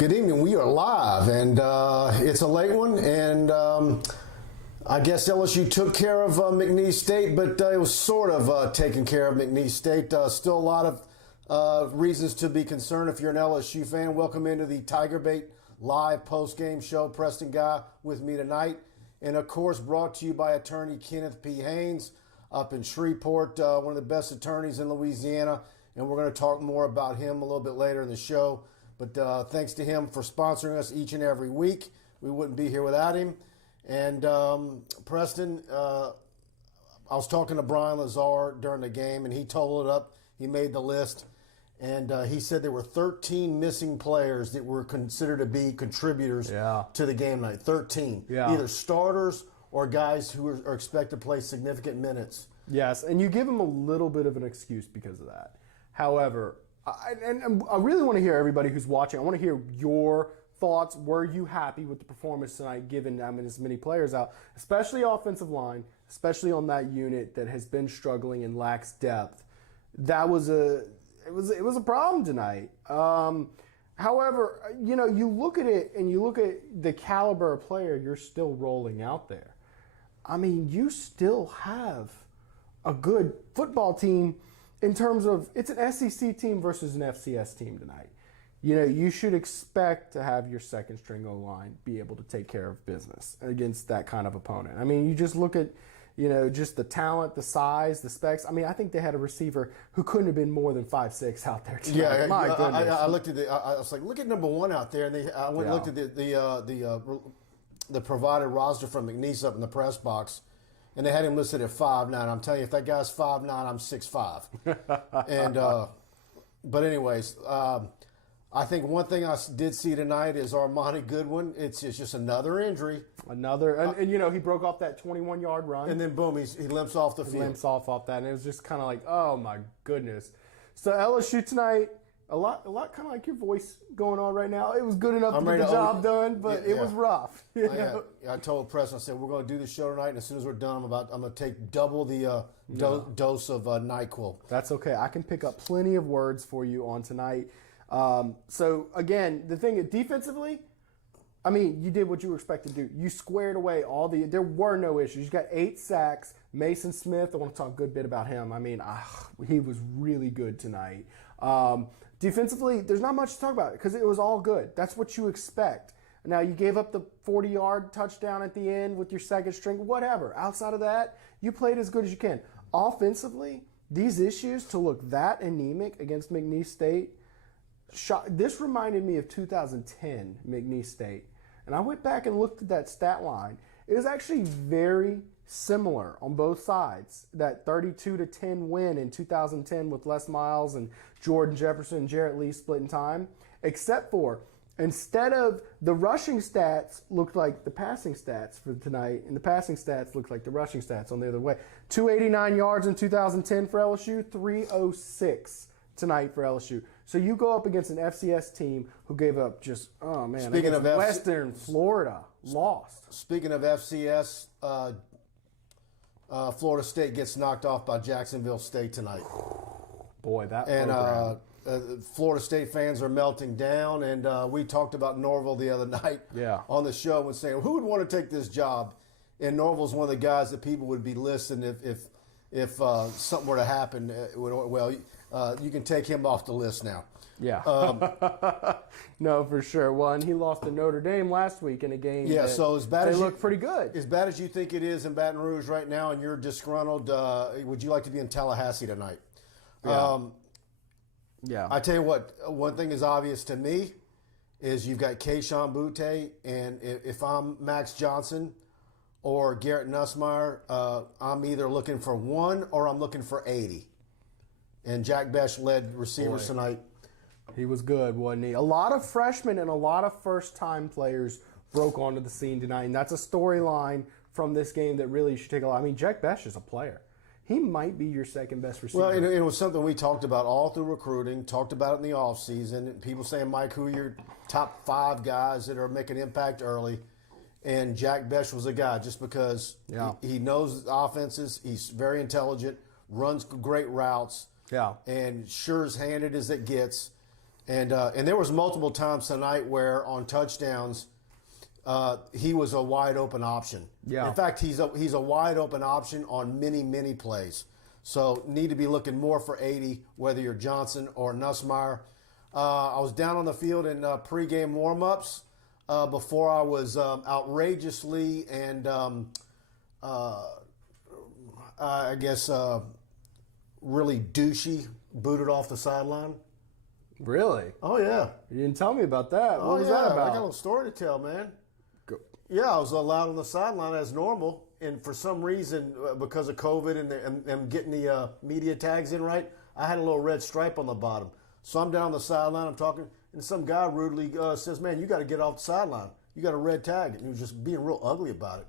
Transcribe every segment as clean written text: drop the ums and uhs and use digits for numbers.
Good evening. We are live, and it's a late one, and I guess LSU took care of McNeese State, but it was sort of taking care of McNeese State. Still a lot of reasons to be concerned if you're an LSU fan. Welcome into the TigerBait live post-game show. Preston Guy with me tonight, and of course brought to you by attorney Kenneth P. Haines up in Shreveport, one of the best attorneys in Louisiana, and we're going to talk more about him a little bit later in the show. But thanks to him for sponsoring us each and every week. We wouldn't be here without him. And Preston, I was talking to Brian Lazar during the game, and he totaled it up. He made the list. And he said there were 13 missing players that were considered to be contributors to the game tonight. 13. Yeah. Either starters or guys who are expected to play significant minutes. Yes, and you give them a little bit of an excuse because of that. However, I really want to hear everybody who's watching. I want to hear your thoughts. Were you happy with the performance tonight, given as many players out, especially offensive line, especially on that unit that has been struggling and lacks depth? It was a problem tonight. However, you look at it and you look at the caliber of player you're still rolling out there. I mean, you still have a good football team. In terms of, it's an SEC team versus an FCS team tonight. You should expect to have your second string O-line be able to take care of business against that kind of opponent. I mean, you just look at, just the talent, the size, the specs. I mean, I think they had a receiver who couldn't have been more than 5'6" out there tonight. Yeah, my goodness. I looked at I was like, look at number one out there, and I went and looked at the provided roster from McNeese up in the press box. And they had him listed at 5'9". I'm telling you, if that guy's 5'9", I'm 6'5". And but anyways, I think one thing I did see tonight is Armani Goodwin. It's just another injury. And he broke off that 21-yard run. And then boom, he limps off the field. Limps off that, and it was just kind of like, oh my goodness. So LSU tonight. A lot kind of like your voice going on right now. It was good enough to get the job done, but it was rough. I told Preston, I said, we're going to do the show tonight, and as soon as we're done, I'm going to take double the dose of NyQuil. That's okay. I can pick up plenty of words for you on tonight. So, again, the thing defensively, I mean, you did what you were expected to do. You squared away there were no issues. You got 8 sacks. Mason Smith, I want to talk a good bit about him. I mean, he was really good tonight. Defensively, there's not much to talk about because it was all good. That's what you expect. Now, you gave up the 40-yard touchdown at the end with your second string, whatever. Outside of that, you played as good as you can. Offensively, these issues to look that anemic against McNeese State, this reminded me of 2010 McNeese State. And I went back and looked at that stat line. It was actually very similar on both sides. That 32-10 win in 2010 with Les Miles and Jordan Jefferson and Jarrett Lee splitting time, except for instead of the rushing stats looked like the passing stats for tonight, and the passing stats looked like the rushing stats on the other way. 289 yards in 2010 for LSU, 306 tonight for LSU. So you go up against an FCS team who gave up just, Speaking of Western Florida, lost. Speaking of FCS, Florida State gets knocked off by Jacksonville State tonight. Boy, that program. Florida State fans are melting down, and we talked about Norville the other night on the show and saying, who would want to take this job? And Norville's one of the guys that people would be listing if something were to happen. You can take him off the list now. Yeah. No, for sure. Well, and he lost to Notre Dame last week in a game. Yeah, so as bad as they look pretty good. As bad as you think it is in Baton Rouge right now, and you're disgruntled, would you like to be in Tallahassee tonight? Yeah. I tell you what, one thing is obvious to me is you've got Kayshon Boutte, and if I'm Max Johnson or Garrett Nussmeier, I'm either looking for 1 or I'm looking for 80. And Jack Besh led receivers tonight. He was good, wasn't he? A lot of freshmen and a lot of first-time players broke onto the scene tonight, and that's a storyline from this game that really should take a lot. I mean, Jack Besh is a player. He might be your second-best receiver. Well, it was something we talked about all through recruiting, talked about it in the offseason. People saying, Mike, who are your top 5 guys that are making impact early? And Jack Besh was a guy just because he knows offenses. He's very intelligent, runs great routes, and sure as handed as it gets. And there was multiple times tonight where on touchdowns, he was a wide open option. Yeah. In fact, he's a wide open option on many plays. So need to be looking more for 80, whether you're Johnson or Nussmeier. I was down on the field in pregame warmups before I was outrageously and I guess really douchey booted off the sideline. Really? Oh yeah. You didn't tell me about that. What was that I about? got a little story to tell, man. Go. Yeah, I was allowed on the sideline as normal, and for some reason, because of COVID and getting the media tags in right, I had a little red stripe on the bottom. So I'm down on the sideline, I'm talking, and some guy rudely says, "Man, you got to get off the sideline. You got a red tag," and he was just being real ugly about it.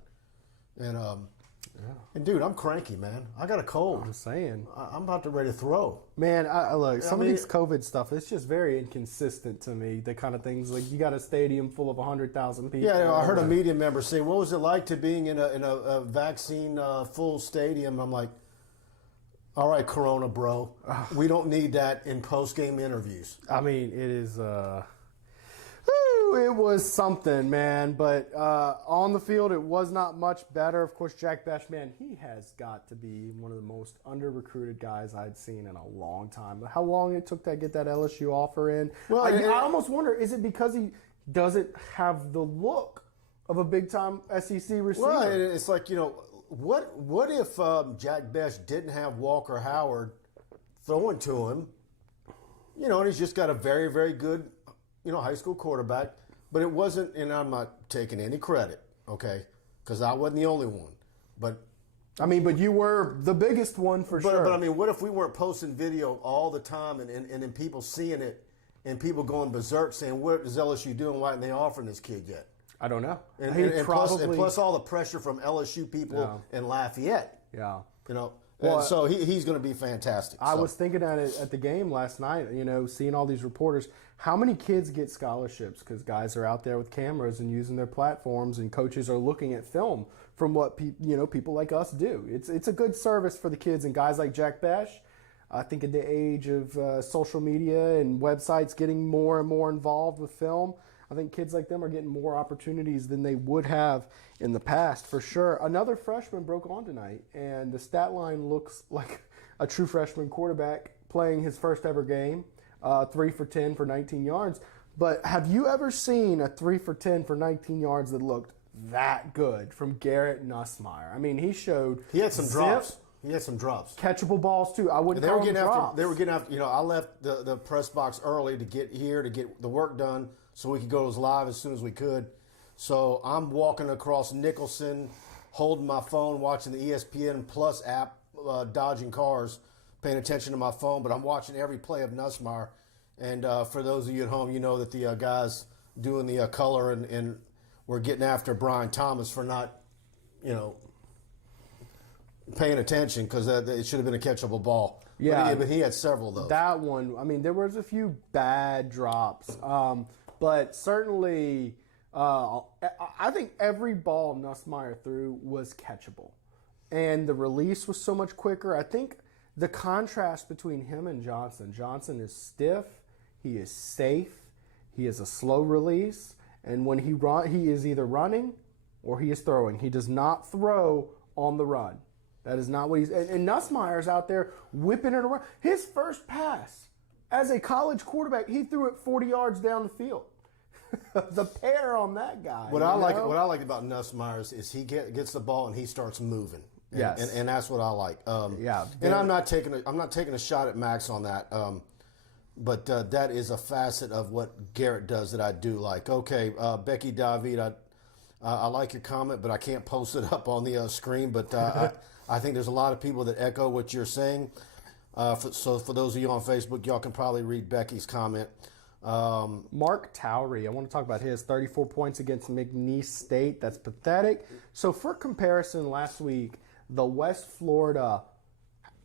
And dude, I'm cranky, man. I got a cold. I'm saying. I'm about to ready to throw. Man, I look, some of these COVID stuff, it's just very inconsistent to me. The kind of things like you got a stadium full of 100,000 people. Yeah, I heard a media member say, "What was it like to being in a vaccine full stadium?" I'm like, "All right, Corona, bro. We don't need that in post-game interviews." I mean, it is. It was something, man. But on the field, it was not much better. Of course, Jack Bech, man, he has got to be one of the most under-recruited guys I'd seen in a long time. How long it took to get that LSU offer in? Well, I almost wonder, is it because he doesn't have the look of a big-time SEC receiver? Well, it's like, what if Jack Bech didn't have Walker Howard throwing to him, and he's just got a very, very good, high school quarterback. But it wasn't, and I'm not taking any credit, okay, because I wasn't the only one. But you were the biggest one for sure. But I mean, what if we weren't posting video all the time and then people seeing it and people going berserk saying, "What is LSU doing? Why aren't they offering this kid yet?" I don't know. And plus all the pressure from LSU people in Lafayette. Yeah. And so he's going to be fantastic. I was thinking at the game last night, seeing all these reporters, how many kids get scholarships because guys are out there with cameras and using their platforms and coaches are looking at film from what people like us do. It's a good service for the kids and guys like Jack Bech. I think in the age of social media and websites getting more and more involved with film, I think kids like them are getting more opportunities than they would have in the past, for sure. Another freshman broke on tonight, and the stat line looks like a true freshman quarterback playing his first ever game, 3 for 10 for 19 yards. But have you ever seen a 3 for 10 for 19 yards that looked that good from Garrett Nussmeier? I mean, he had some drops. He had some drops. Catchable balls, too. I wouldn't call them drops. They were getting after, I left the press box early to get here, to get the work done, so we could go as live as soon as we could. So I'm walking across Nicholson, holding my phone, watching the ESPN Plus app, dodging cars, paying attention to my phone, but I'm watching every play of Nussmeier. And for those of you at home, you know that the guys doing the color and we're getting after Brian Thomas for not, paying attention because it should have been a catchable ball. Yeah, but he had several of those. That one, there was a few bad drops. But certainly, I think every ball Nussmeier threw was catchable. And the release was so much quicker. I think the contrast between him and Johnson is stiff, he is safe, he is a slow release, and when he is either running or he is throwing. He does not throw on the run. That is not what he's... And Nussmeier's out there whipping it around. His first pass as a college quarterback, he threw it 40 yards down the field. The pair on that guy. What I like about Nussmeier is he gets the ball and he starts moving. Yes. And that's what I like. Yeah. And I'm not taking a shot at Max on that. But that is a facet of what Garrett does that I do like. Okay, Becky David, I like your comment, but I can't post it up on the screen. But I think there's a lot of people that echo what you're saying. So for those of you on Facebook, y'all can probably read Becky's comment. Mark Towery, I want to talk about his 34 points against McNeese State. That's pathetic. So for comparison, last week, the West Florida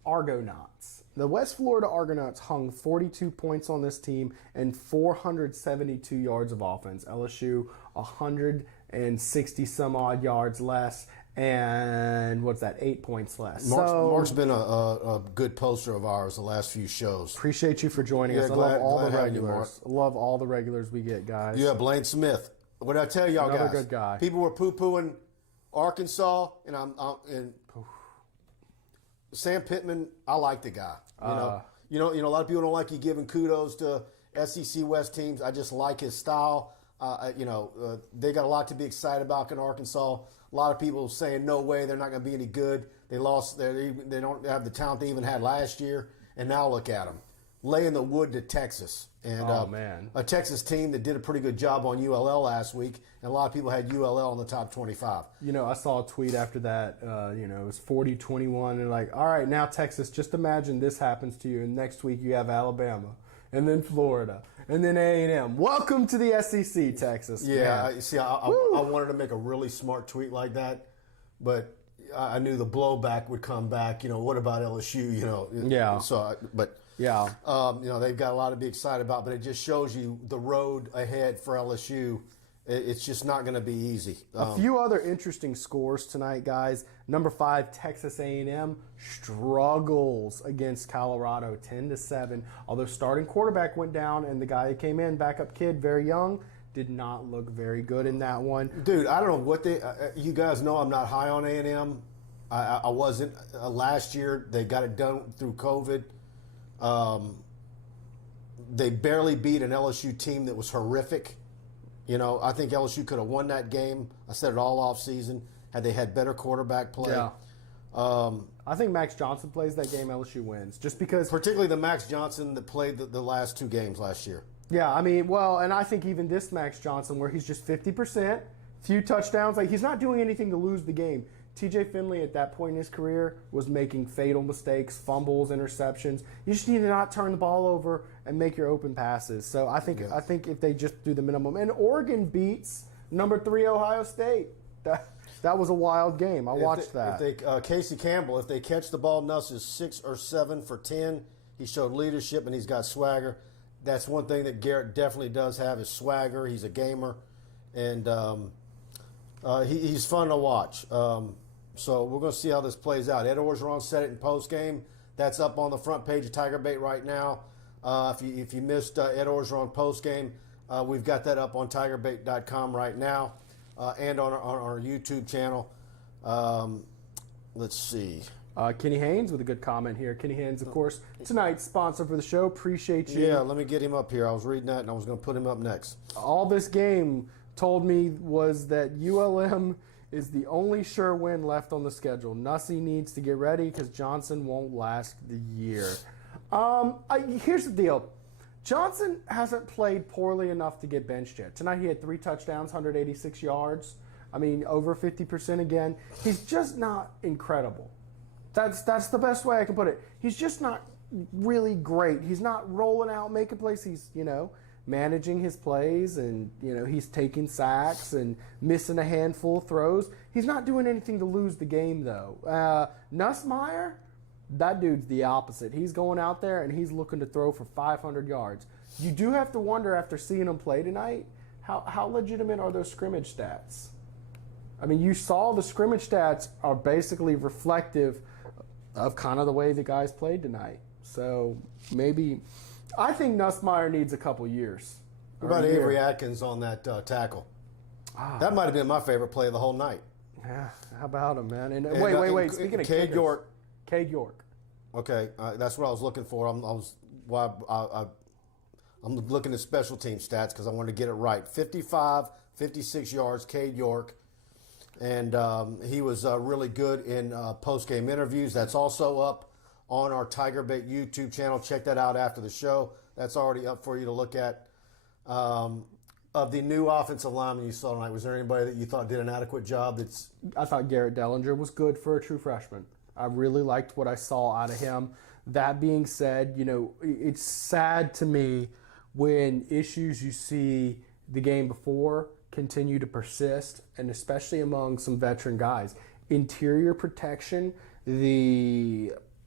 Argonauts. The West Florida Argonauts hung 42 points on this team and 472 yards of offense. LSU, 160 some odd yards less. and what's that? 8 points less. Mark's been a good poster of ours the last few shows. Appreciate you for joining us. I love all the regulars. I love all the regulars we get, guys. Yeah, Blaine Smith. What did I tell y'all Another guys? good guy. People were poo-pooing Arkansas, and Sam Pittman. I like the guy. You know, a lot of people don't like you giving kudos to SEC West teams. I just like his style. They got a lot to be excited about in Arkansas. A lot of people saying no way they're not going to be any good. They lost. They don't have the talent they even had last year. And now look at them, laying the wood to Texas. And man, a Texas team that did a pretty good job on ULL last week. And a lot of people had ULL in the top 25. You know, I saw a tweet after that. It was 40-21, and like, all right, now Texas. Just imagine this happens to you, and next week you have Alabama, and then Florida, and then A&M. Welcome to the SEC, Texas. Yeah, I wanted to make a really smart tweet like that, but I knew the blowback would come back. You know, what about LSU? You know, yeah. Yeah, they've got a lot to be excited about, but it just shows you the road ahead for LSU. It's just not going to be easy. A few other interesting scores tonight, guys. Number 5, Texas A&M struggles against Colorado, 10-7. Although starting quarterback went down, and the guy that came in, backup kid, very young, did not look very good in that one. Dude, I don't know what you guys know I'm not high on A&M. I wasn't last year. They got it done through COVID. They barely beat an LSU team that was horrific. You know, I think LSU could have won that game. I said it all off season. Had they had better quarterback play. Yeah. I think Max Johnson plays that game, LSU wins. Just because. Particularly the Max Johnson that played the last 2 games last year. Yeah, I mean, well, and I think even this Max Johnson where he's just 50%, few touchdowns, like he's not doing anything to lose the game. TJ Finley at that point in his career was making fatal mistakes, fumbles, interceptions. You just need to not turn the ball over and make your open passes. So I think if they just do the minimum. And Oregon beats number 3 Ohio State. That was a wild game. I watched that. Casey Campbell, if they catch the ball, Nuss is 6 or 7 for 10. He showed leadership and he's got swagger. That's one thing that Garrett definitely does have is swagger. He's a gamer. And he's fun to watch. So we're going to see how this plays out. Ed Orgeron said it in postgame. That's up on the front page of TigerBait right now. If you missed Ed Orgeron postgame, we've got that up on TigerBait.com right now and on our YouTube channel. Let's see. Kenny Haines with a good comment here. Kenny Haines, of course, tonight's sponsor for the show. Appreciate you. Yeah, let me get him up here. I was reading that, and I was going to put him up next. All this game told me was that ULM is the only sure win left on the schedule. Nussy needs to get ready because Johnson won't last the year. Here's the deal. Johnson hasn't played poorly enough to get benched yet. Tonight he had 3 touchdowns, 186 yards. I mean, over 50% again. He's just not incredible. That's the best way I can put it. He's just not really great. He's not rolling out, making plays. He's, managing his plays, and he's taking sacks and missing a handful of throws. He's not doing anything to lose the game though. Nussmeier, that dude's the opposite. He's going out there and he's looking to throw for 500 yards. You do have to wonder after seeing him play tonight, how legitimate are those scrimmage stats? I mean, you saw the scrimmage stats are basically reflective of kind of the way the guys played tonight. So maybe. I think Nussmeier needs a couple years. What about Avery Atkins on that tackle? That might have been my favorite play of the whole night. Yeah, how about him, man? And wait. Speaking of Cade York. Cade York. Okay, that's what I was looking for. I'm looking at special team stats because I wanted to get it right. 55, 56 yards, Cade York. And he was really good in post-game interviews. That's also up on our TigerBait YouTube channel. Check that out after the show. That's already up for you to look at. Of the new offensive lineman you saw tonight, was there anybody that you thought did an adequate job? I thought Garrett Dellinger was good for a true freshman. I really liked what I saw out of him. That being said, it's sad to me when issues you see the game before continue to persist, and especially among some veteran guys. Interior protection,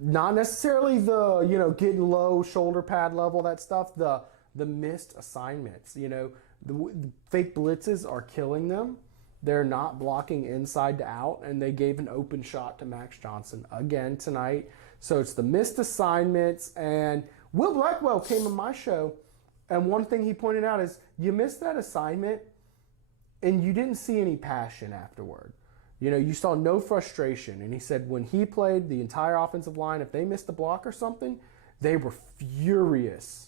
not necessarily the getting low shoulder pad level, that stuff, the missed assignments, the fake blitzes are killing them. They're not blocking inside to out, and they gave an open shot to Max Johnson again tonight. So it's the missed assignments. And Will Blackwell came on my show, and one thing he pointed out is you missed that assignment, and you didn't see any passion afterward. You know, you saw no frustration. And he said when he played the entire offensive line, if they missed a block or something, they were furious.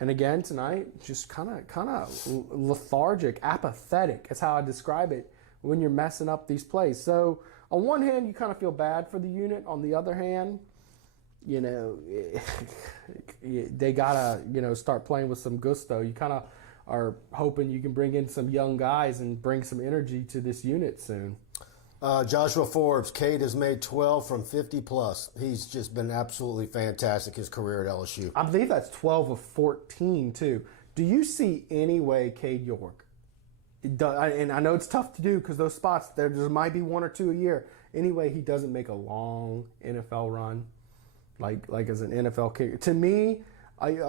And again, tonight, just kind of lethargic, apathetic. That's how I describe it when you're messing up these plays. So on one hand, you kind of feel bad for the unit. On the other hand, you know, they got to, you know, start playing with some gusto. You kind of are hoping you can bring in some young guys and bring some energy to this unit soon. Joshua Forbes, Cade has made 12 from 50 plus. He's just been absolutely fantastic his career at LSU. I believe that's 12 of 14 too. Do you see any way Cade York, and I know it's tough to do because those spots, there might be one or two a year. Anyway, he doesn't make a long NFL run, like as an NFL kicker. To me,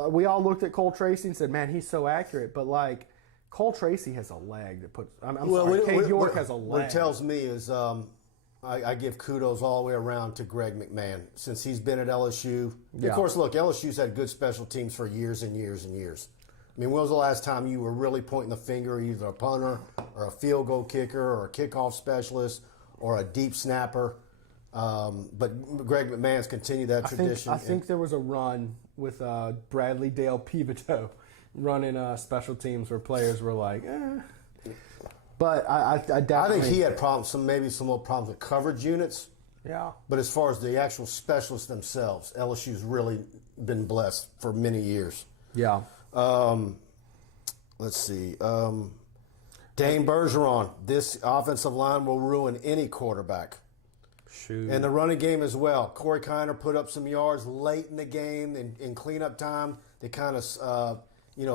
we all looked at Cole Tracy and said, man, he's so accurate. But like, Cole Tracy has a leg that puts. Cade York has a leg. What it tells me is I give kudos all the way around to Greg McMahon since he's been at LSU. Yeah. Of course, look, LSU's had good special teams for years and years and years. I mean, when was the last time you were really pointing the finger at either a punter or a field goal kicker or a kickoff specialist or a deep snapper? But Greg McMahon's continued that tradition. I think there was a run with Bradley Dale Pivito running special teams where players were like, eh. But I definitely... I think he had problems, maybe some more problems with coverage units. Yeah. But as far as the actual specialists themselves, LSU's really been blessed for many years. Yeah. Let's see. Dane Bergeron, this offensive line will ruin any quarterback. Shoot. And the running game as well. Corey Kiner put up some yards late in the game in cleanup time. They kind of...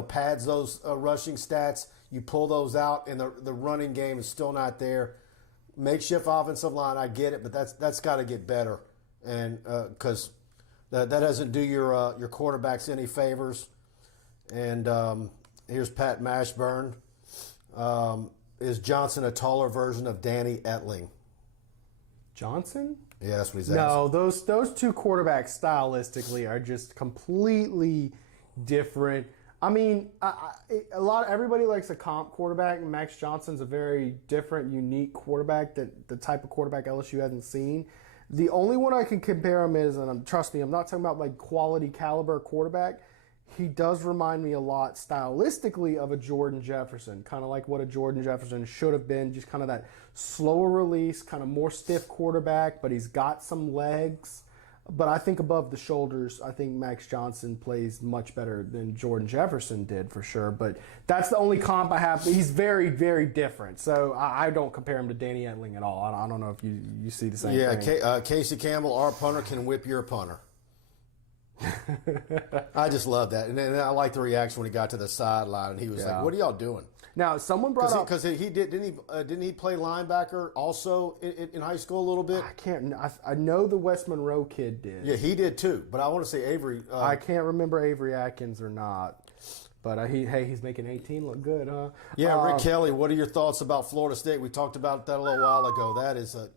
pads those rushing stats. You pull those out, and the running game is still not there. Makeshift offensive line, I get it, but that's got to get better, and because that doesn't do your quarterbacks any favors. And here's Pat Mashburn. Is Johnson a taller version of Danny Etling? Johnson? Yeah, that's what he's asking. No, those two quarterbacks stylistically are just completely different. I mean, everybody likes a comp quarterback, and Max Johnson's a very different, unique quarterback that the type of quarterback LSU hasn't seen. The only one I can compare him is, and trust me, I'm not talking about like quality caliber quarterback. He does remind me a lot stylistically of a Jordan Jefferson, kind of like what a Jordan Jefferson should have been, just kind of that slower release, kind of more stiff quarterback, but he's got some legs. But I think above the shoulders, I think Max Johnson plays much better than Jordan Jefferson did for sure. But that's the only comp I have. He's very, very different. So I don't compare him to Danny Etling at all. I don't know if you see the same thing. Yeah, Casey Campbell, our punter, can whip your punter. I just love that. And then I like the reaction when he got to the sideline and he was like, what are y'all doing? Now, someone brought up... Because didn't he play linebacker also in high school a little bit? I know the West Monroe kid did. Yeah, he did too. But I want to say Avery... I can't remember Avery Atkins or not. But he's making 18 look good, huh? Yeah, Rick Kelly, what are your thoughts about Florida State? We talked about that a little while ago. That is a...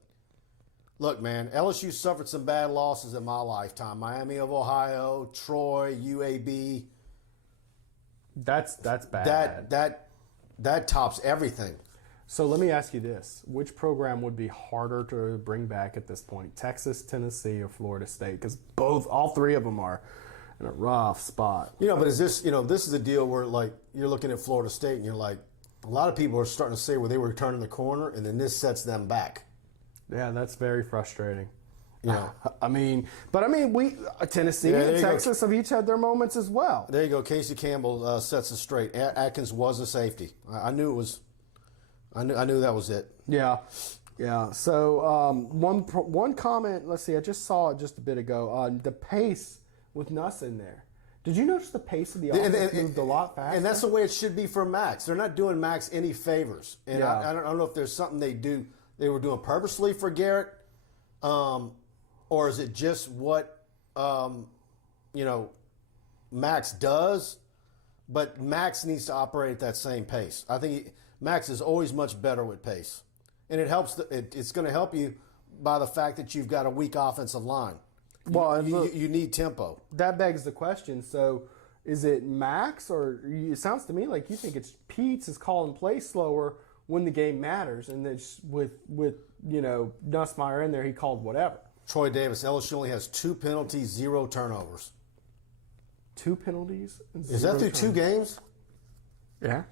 Look, man, LSU suffered some bad losses in my lifetime. Miami of Ohio, Troy, UAB. That's bad. That tops everything. So let me ask you this. Which program would be harder to bring back at this point? Texas, Tennessee, or Florida State? Because all three of them are in a rough spot. But is this, this is a deal where, like, you're looking at Florida State and you're like, a lot of people are starting to say where they were turning the corner, and then this sets them back. Yeah, that's very frustrating. Yeah, Tennessee and Texas have each had their moments as well. There you go. Casey Campbell sets it straight. Atkins was a safety. I knew it was. I knew that was it. Yeah. So one comment. Let's see. I just saw it just a bit ago. The pace with Nuss in there. Did you notice the pace of the offense moved a lot faster? And that's the way it should be for Max. They're not doing Max any favors. And I don't know if there's something they were doing purposely for Garrett. Or is it just what, Max does? but Max needs to operate at that same pace. I think Max is always much better with pace, and it helps. It's going to help you by the fact that you've got a weak offensive line. Well, You need tempo. that begs the question. So, is it Max, or it sounds to me like you think it's Pete's is calling play slower when the game matters, and it's with Nussmeier in there, he called whatever. Troy Davis, LSU only has 2 penalties, 0 turnovers. 2 penalties? Is that through 2 games? Yeah.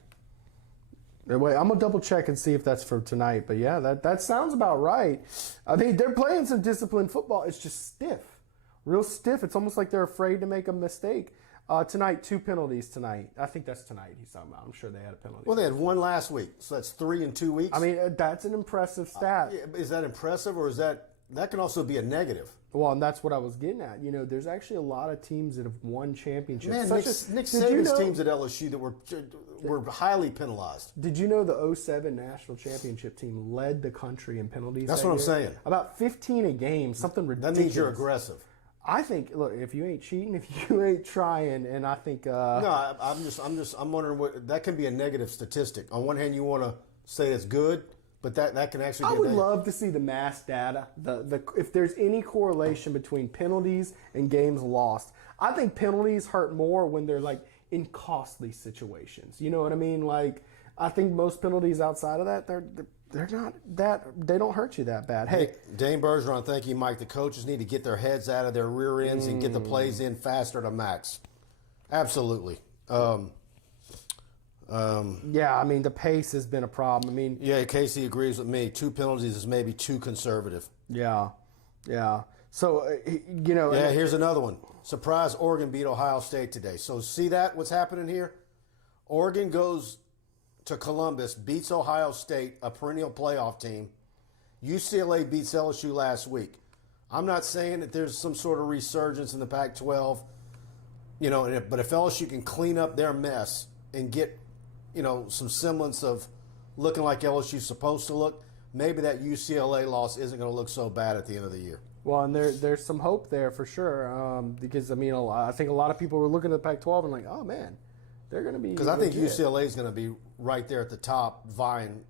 Wait, I'm gonna double check and see if that's for tonight. But yeah, that sounds about right. I mean, they're playing some disciplined football. It's just stiff, real stiff. It's almost like they're afraid to make a mistake. Tonight, 2 penalties tonight. I think that's tonight he's talking about. I'm sure they had a penalty. Well, they had 1 last week, so that's 3 in 2 weeks. I mean, that's an impressive stat. Is that impressive, or is that can also be a negative? Well, and that's what I was getting at. There's actually a lot of teams that have won championships. Man, such Nick as, did you Saban's know, teams at LSU that were highly penalized. Did you know the 07 national championship team led the country in penalties? That's that what I'm year? saying. About 15 a game, something ridiculous. That means you're aggressive. I think, look, if you ain't cheating, if you ain't trying, and I think No, I'm wondering what that can be a negative statistic. On one hand, you want to say it's good, but that can actually be I a would negative. love to see the mass data. If there's any correlation between penalties and games lost. I think penalties hurt more when they're like in costly situations. You know what I mean? Like, I think most penalties outside of that, they're not that, they don't hurt you that bad. Hey, Dane Bergeron, thank you, Mike. The coaches need to get their heads out of their rear ends and get the plays in faster to Max. Absolutely. yeah, I mean, the pace has been a problem. I mean, Yeah, Casey agrees with me. 2 penalties is maybe too conservative. yeah. So, Yeah, here's another one. Surprise, Oregon beat Ohio State today. So see that, what's happening here? Oregon goes to Columbus, beats Ohio State, a perennial playoff team. UCLA beats LSU last week. I'm not saying that there's some sort of resurgence in the Pac-12, but if LSU can clean up their mess and get, some semblance of looking like LSU's supposed to look, maybe that UCLA loss isn't going to look so bad at the end of the year. well, and there's some hope there for sure. Because, I mean, I think a lot of people were looking at the Pac-12 and like, oh, man, they're going to be Because I think legit. UCLA is going to be right there at the top, vying.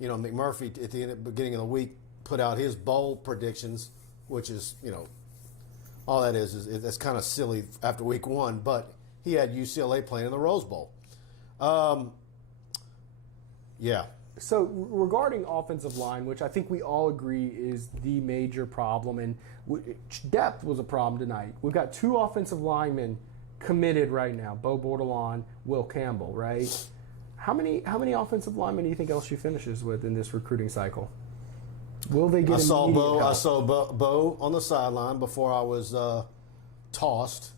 McMurphy at the beginning of the week put out his bowl predictions, which is, all that is that's kind of silly after week 1. But he had UCLA playing in the Rose Bowl. Yeah. So regarding offensive line, which I think we all agree is the major problem, and depth was a problem tonight. We've got 2 offensive linemen committed right now: Bo Bordelon, Will Campbell. Right? How many offensive linemen do you think LSU finishes with in this recruiting cycle? Will they get? I saw immediate help? Bo on the sideline before I was tossed,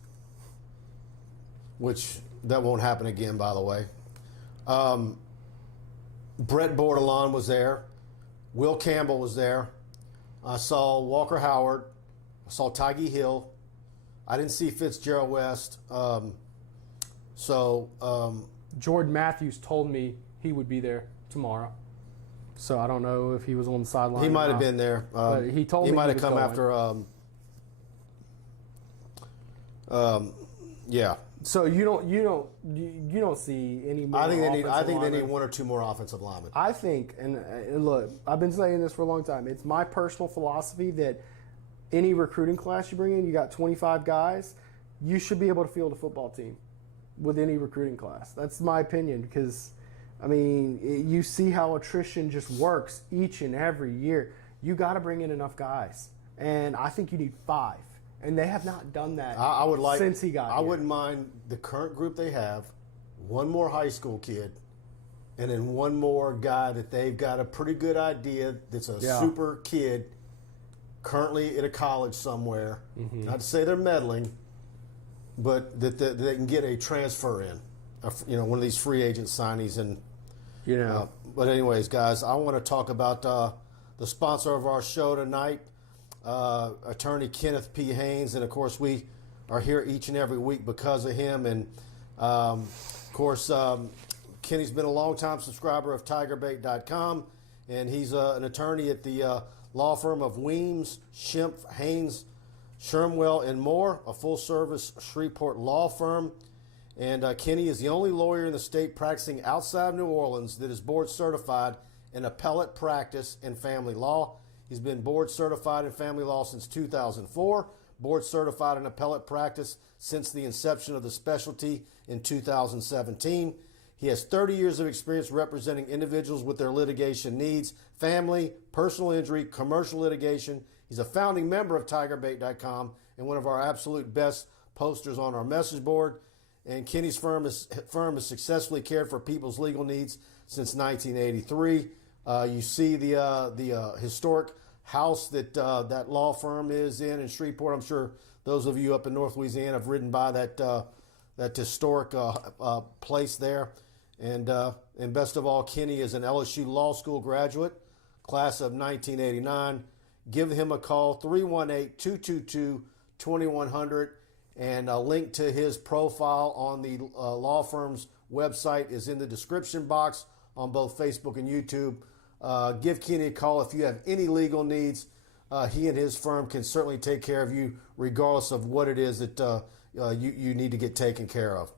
which that won't happen again, by the way. Brett Bordelon was there. Will Campbell was there. I saw Walker Howard. I saw Tyge Hill. I didn't see Fitzgerald West. Jordan Matthews told me he would be there tomorrow. So I don't know if he was on the sideline. He or might have not. been there. But he told me he might he have was come going. after. Yeah. So you don't see any more. I think they offensive need linemen? 1 or 2 more offensive linemen. I think, and look, I've been saying this for a long time. It's my personal philosophy that any recruiting class you bring in, you got 25 guys, you should be able to field a football team with any recruiting class. That's my opinion because, I mean, you see how attrition just works each and every year. You got to bring in enough guys, and I think you need 5. And they have not done that since he got here. I wouldn't mind the current group they have, 1 more high school kid, and then 1 more guy that they've got a pretty good idea that's a super kid currently at a college somewhere. Mm-hmm. Not to say they're meddling, but that they can get a transfer in, one of these free agent signees. But anyways, guys, I want to talk about the sponsor of our show tonight. Attorney Kenneth P. Haines, and of course we are here each and every week because of him. And of course, Kenny's been a longtime subscriber of TigerBait.com, and he's an attorney at the law firm of Weems, Schimpf, Haynes, Shermwell, and more, a full-service Shreveport law firm. And Kenny is the only lawyer in the state practicing outside of New Orleans that is board certified in appellate practice and family law. He's been board certified in family law since 2004, board certified in appellate practice since the inception of the specialty in 2017. He has 30 years of experience representing individuals with their litigation needs, family, personal injury, commercial litigation. He's a founding member of TigerBait.com and one of our absolute best posters on our message board. And Kenny's firm has successfully cared for people's legal needs since 1983. You see the historic house that that law firm is in Shreveport. I'm sure those of you up in North Louisiana have ridden by that historic place there. And best of all, Kenny is an LSU Law School graduate, class of 1989. Give him a call, 318-222-2100. And a link to his profile on the law firm's website is in the description box on both Facebook and YouTube. Give Kenny a call if you have any legal needs. He and his firm can certainly take care of you regardless of what it is that you need to get taken care of.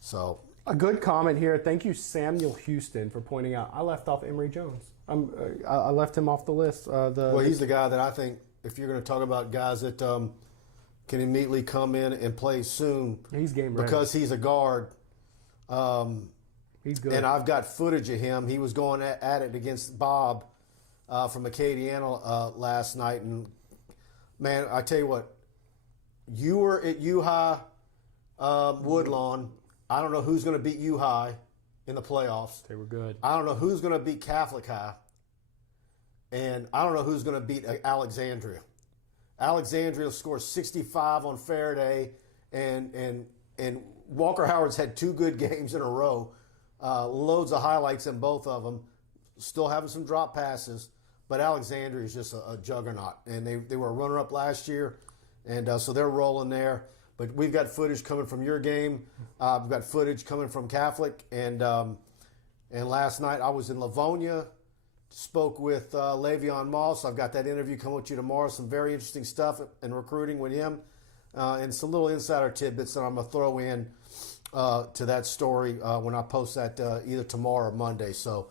So a good comment here. Thank you, Samuel Houston, for pointing out I left off Emory Jones. I left him off the list. He's the guy that I think, if you're going to talk about guys that can immediately come in and play soon. He's game ready. Because he's a guard. He's good. And I've got footage of him. He was going at it against Bob from Acadiana last night. And, man, I tell you what, you were at U-High Woodlawn. I don't know who's going to beat U-High in the playoffs. They were good. I don't know who's going to beat Catholic High. And I don't know who's going to beat Alexandria. Alexandria scored 65 on Faraday, and Walker Howard's had two good games in a row. Loads of highlights in both of them. Still having some drop passes, but Alexandria is just a juggernaut. And they were a runner-up last year, and so they're rolling there. But we've got footage coming from your game. We've got footage coming from Catholic. And last night I was in Livonia, spoke with Le'Veon Moss. I've got that interview coming with you tomorrow. Some very interesting stuff in recruiting with him. And some little insider tidbits that I'm going to throw in to that story when I post that either tomorrow or Monday. So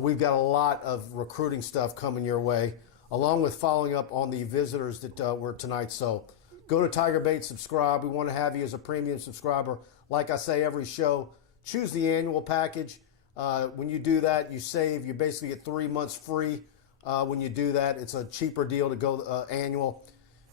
we've got a lot of recruiting stuff coming your way, along with following up on the visitors that were tonight. So go to TigerBait, subscribe. We want to have you as a premium subscriber. Like I say every show, choose the annual package. When you do that, you save. You basically get 3 months free when you do that. It's a cheaper deal to go annual.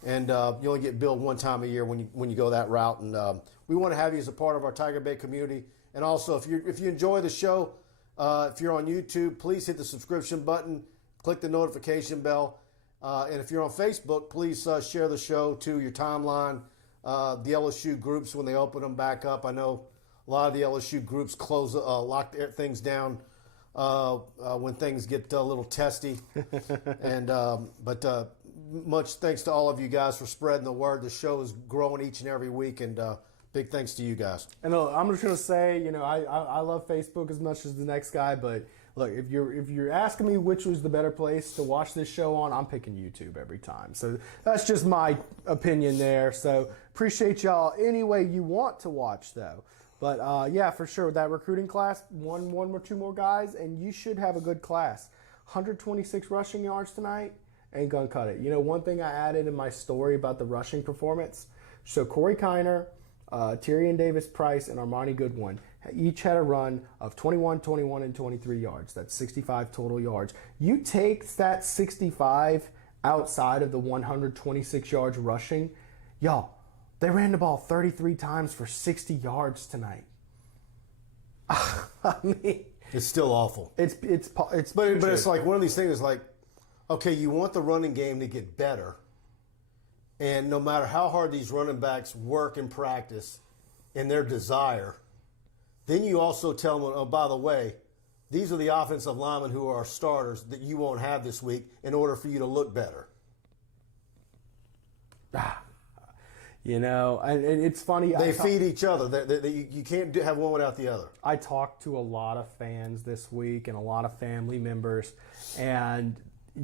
And you only get billed one time a year when you go that route. And we want to have you as a part of our TigerBait community. And also, if you enjoy the show, if you're on YouTube, please hit the subscription button, click the notification bell. And if you're on Facebook, please share the show to your timeline. The LSU groups, when they open them back up, I know a lot of the LSU groups lock things down when things get a little testy. But much thanks to all of you guys for spreading the word. The show is growing each and every week, and big thanks to you guys. And I'm just gonna say, I love Facebook as much as the next guy, but look, if you're asking me which was the better place to watch this show on, I'm picking YouTube every time. So that's just my opinion there. So appreciate y'all any way you want to watch, though. But yeah, for sure, that recruiting class, one or two more guys, and you should have a good class. 126 rushing yards tonight, ain't gonna cut it. One thing I added in my story about the rushing performance, so Corey Kiner, Tyrion Davis-Price, and Armani Goodwin each had a run of 21, 21, and 23 yards. That's 65 total yards. You take that 65 outside of the 126 yards rushing, y'all, they ran the ball 33 times for 60 yards tonight. I mean, it's still awful. But it's like one of these things. Like, okay, you want the running game to get better, and no matter how hard these running backs work in practice, and their desire, then you also tell them, oh, by the way, these are the offensive linemen who are starters that you won't have this week in order for you to look better. And it's funny. They feed each other. You can't have one without the other. I talked to a lot of fans this week and a lot of family members, and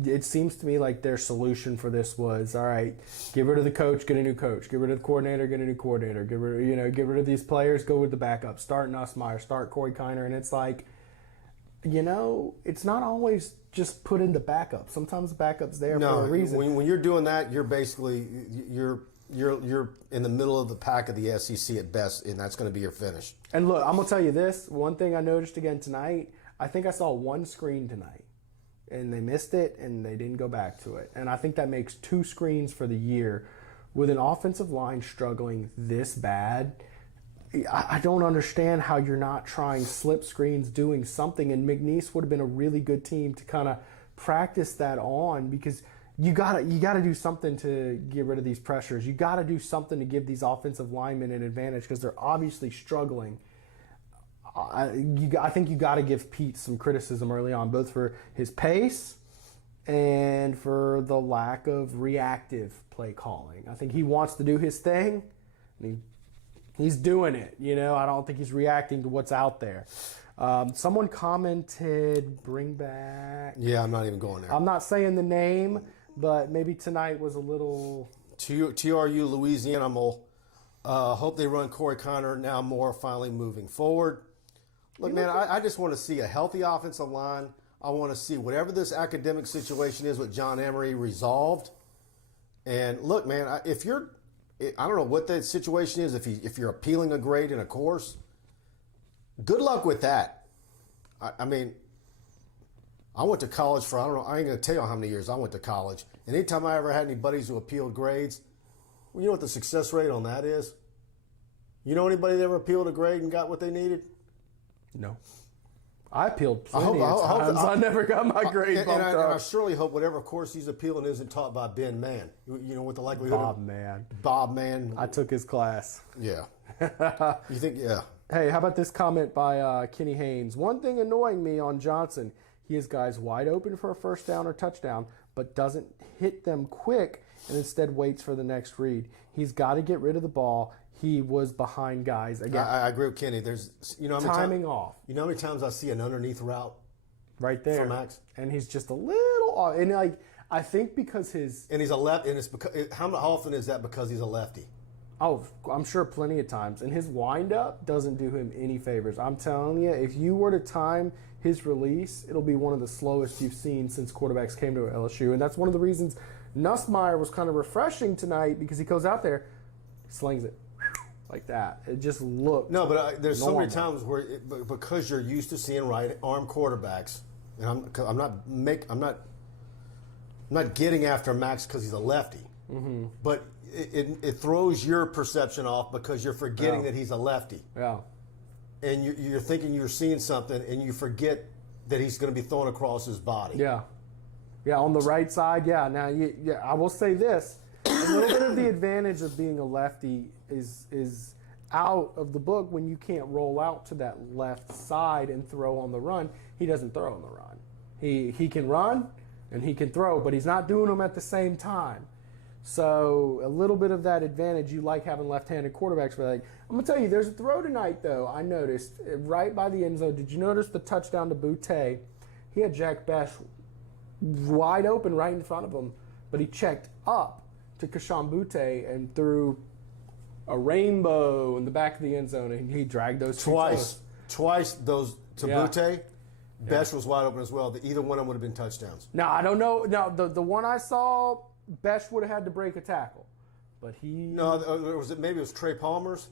it seems to me like their solution for this was, all right, get rid of the coach, get a new coach, get rid of the coordinator, get a new coordinator, get rid of these players, go with the backup, start Nussmeier, start Corey Kiner, and it's like, it's not always just put in the backup. Sometimes the backup's there for a reason. When you're doing that, you're basically you're in the middle of the pack of the SEC at best, and that's going to be your finish. And look, I'm gonna tell you this. One thing I noticed again tonight, I think I saw one screen tonight, and they missed it, and they didn't go back to it. And I think that makes 2 screens for the year. With an offensive line struggling this bad, I don't understand how you're not trying slip screens, doing something. And McNeese would have been a really good team to kind of practice that on, because you gotta do something to get rid of these pressures. You gotta do something to give these offensive linemen an advantage, because they're obviously struggling. I think you got to give Pete some criticism early on, both for his pace and for the lack of reactive play calling. I think he wants to do his thing, and he's doing it. I don't think he's reacting to what's out there. Someone commented, bring back... Yeah, I'm not even going there. I'm not saying the name, but maybe tonight was a little... TRU Louisiana Mole. Hope they run Corey Kiner now more, finally moving forward. Look, man, I just want to see a healthy offensive line. I want to see whatever this academic situation is with John Emery resolved. And look, man, I don't know what the situation is. If you're appealing a grade in a course, good luck with that. I mean, I went to college for, I ain't going to tell you how many years I went to college. And anytime I ever had any buddies who appealed grades, well, you know what the success rate on that is? You know anybody that ever appealed a grade and got what they needed? No. I appealed plenty of times. I never got my grade bumped up. And I surely hope whatever course he's appealing isn't taught by Ben Mann. With the likelihood Bob Mann. I took his class. Yeah. You think, yeah. Hey, how about this comment by Kenneth Haines? One thing annoying me on Johnson, he has guys wide open for a first down or touchdown, but doesn't hit them quick and instead waits for the next read. He's got to get rid of the ball. He was behind guys again. I agree with Kenny. There's, timing off. You know how many times I see an underneath route right there for Max, and he's just a little off. And I think because he's a left, and it's because how often is that because he's a lefty? Oh, I'm sure plenty of times. And his windup doesn't do him any favors. I'm telling you, if you were to time his release, it'll be one of the slowest you've seen since quarterbacks came to LSU, and that's one of the reasons Nussmeier was kind of refreshing tonight, because he goes out there, slings it like that. It just looked but there's normal. So many times where because you're used to seeing right arm quarterbacks, and I'm not getting after Max because he's a lefty, but it throws your perception off because you're forgetting that he's a lefty. Yeah. And you're thinking you're seeing something, and you forget that he's going to be thrown across his body. Yeah. Yeah, on the right side, yeah. Now, I will say this. A little bit of the advantage of being a lefty is out of the book when you can't roll out to that left side and throw on the run. He doesn't throw on the run. He can run and he can throw, but he's not doing them at the same time. So a little bit of that advantage, you like having left-handed quarterbacks. I'm going to tell you, there's a throw tonight, though, I noticed, right by the end zone. Did you notice the touchdown to Boutte? He had Jack Besh wide open right in front of him, but he checked up to Kashawn Boutte and threw a rainbow in the back of the end zone, and he dragged those twice those to Boutte. Besh was wide open as well. Either one of them would have been touchdowns. Now, I don't know. Now, the one I saw, Besh would have had to break a tackle, but he... No, maybe it was Trey Palmer's.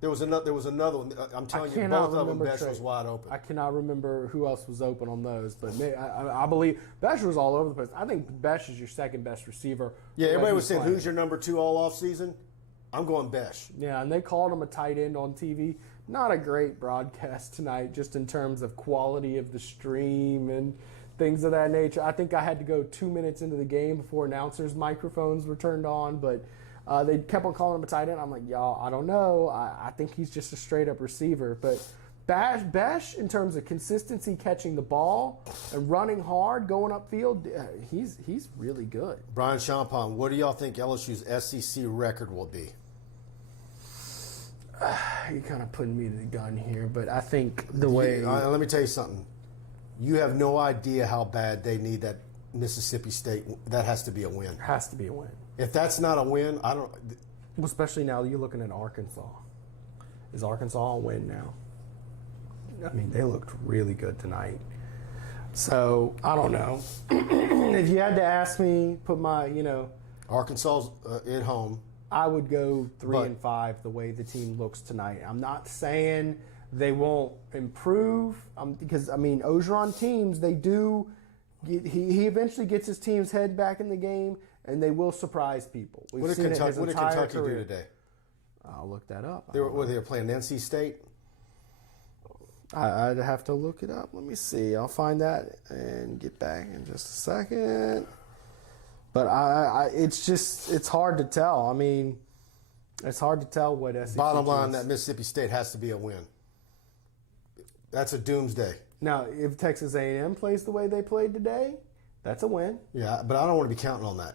There was another one. I'm telling you, both of them, Besh was wide open. I cannot remember who else was open on those, but I believe Besh was all over the place. I think Besh is your second best receiver. Yeah, everybody was saying, who's your number 2 all off season? I'm going Besh. Yeah, and they called him a tight end on TV. Not a great broadcast tonight, just in terms of quality of the stream and things of that nature. I think I had to go 2 minutes into the game before announcers' microphones were turned on, but they kept on calling him a tight end. I'm like, y'all, I don't know. I think he's just a straight-up receiver. But Besh, in terms of consistency catching the ball and running hard, going upfield, he's really good. Brian Champagne, what do y'all think LSU's SEC record will be? You're kind of putting me to the gun here, but I think the way... let me tell you something. You have no idea how bad they need Mississippi State. That has to be a win. Has to be a win. If that's not a win, I don't. Well, especially now you're looking at Arkansas. Is Arkansas a win now? I mean, they looked really good tonight. So, I don't know. If you had to ask me, put my, Arkansas's at home. I would go 3-5 the way the team looks tonight. I'm not saying they won't improve because, Orgeron teams, they do. He eventually gets his team's head back in the game, and they will surprise people. What did Kentucky do today? I'll look that up. They were playing NC State? I'd have to look it up. Let me see. I'll find that and get back in just a second. But it's hard to tell. It's hard to tell what SEC. Bottom line, that Mississippi State has to be a win. That's a doomsday. Now, if Texas A&M plays the way they played today, that's a win. Yeah, but I don't want to be counting on that.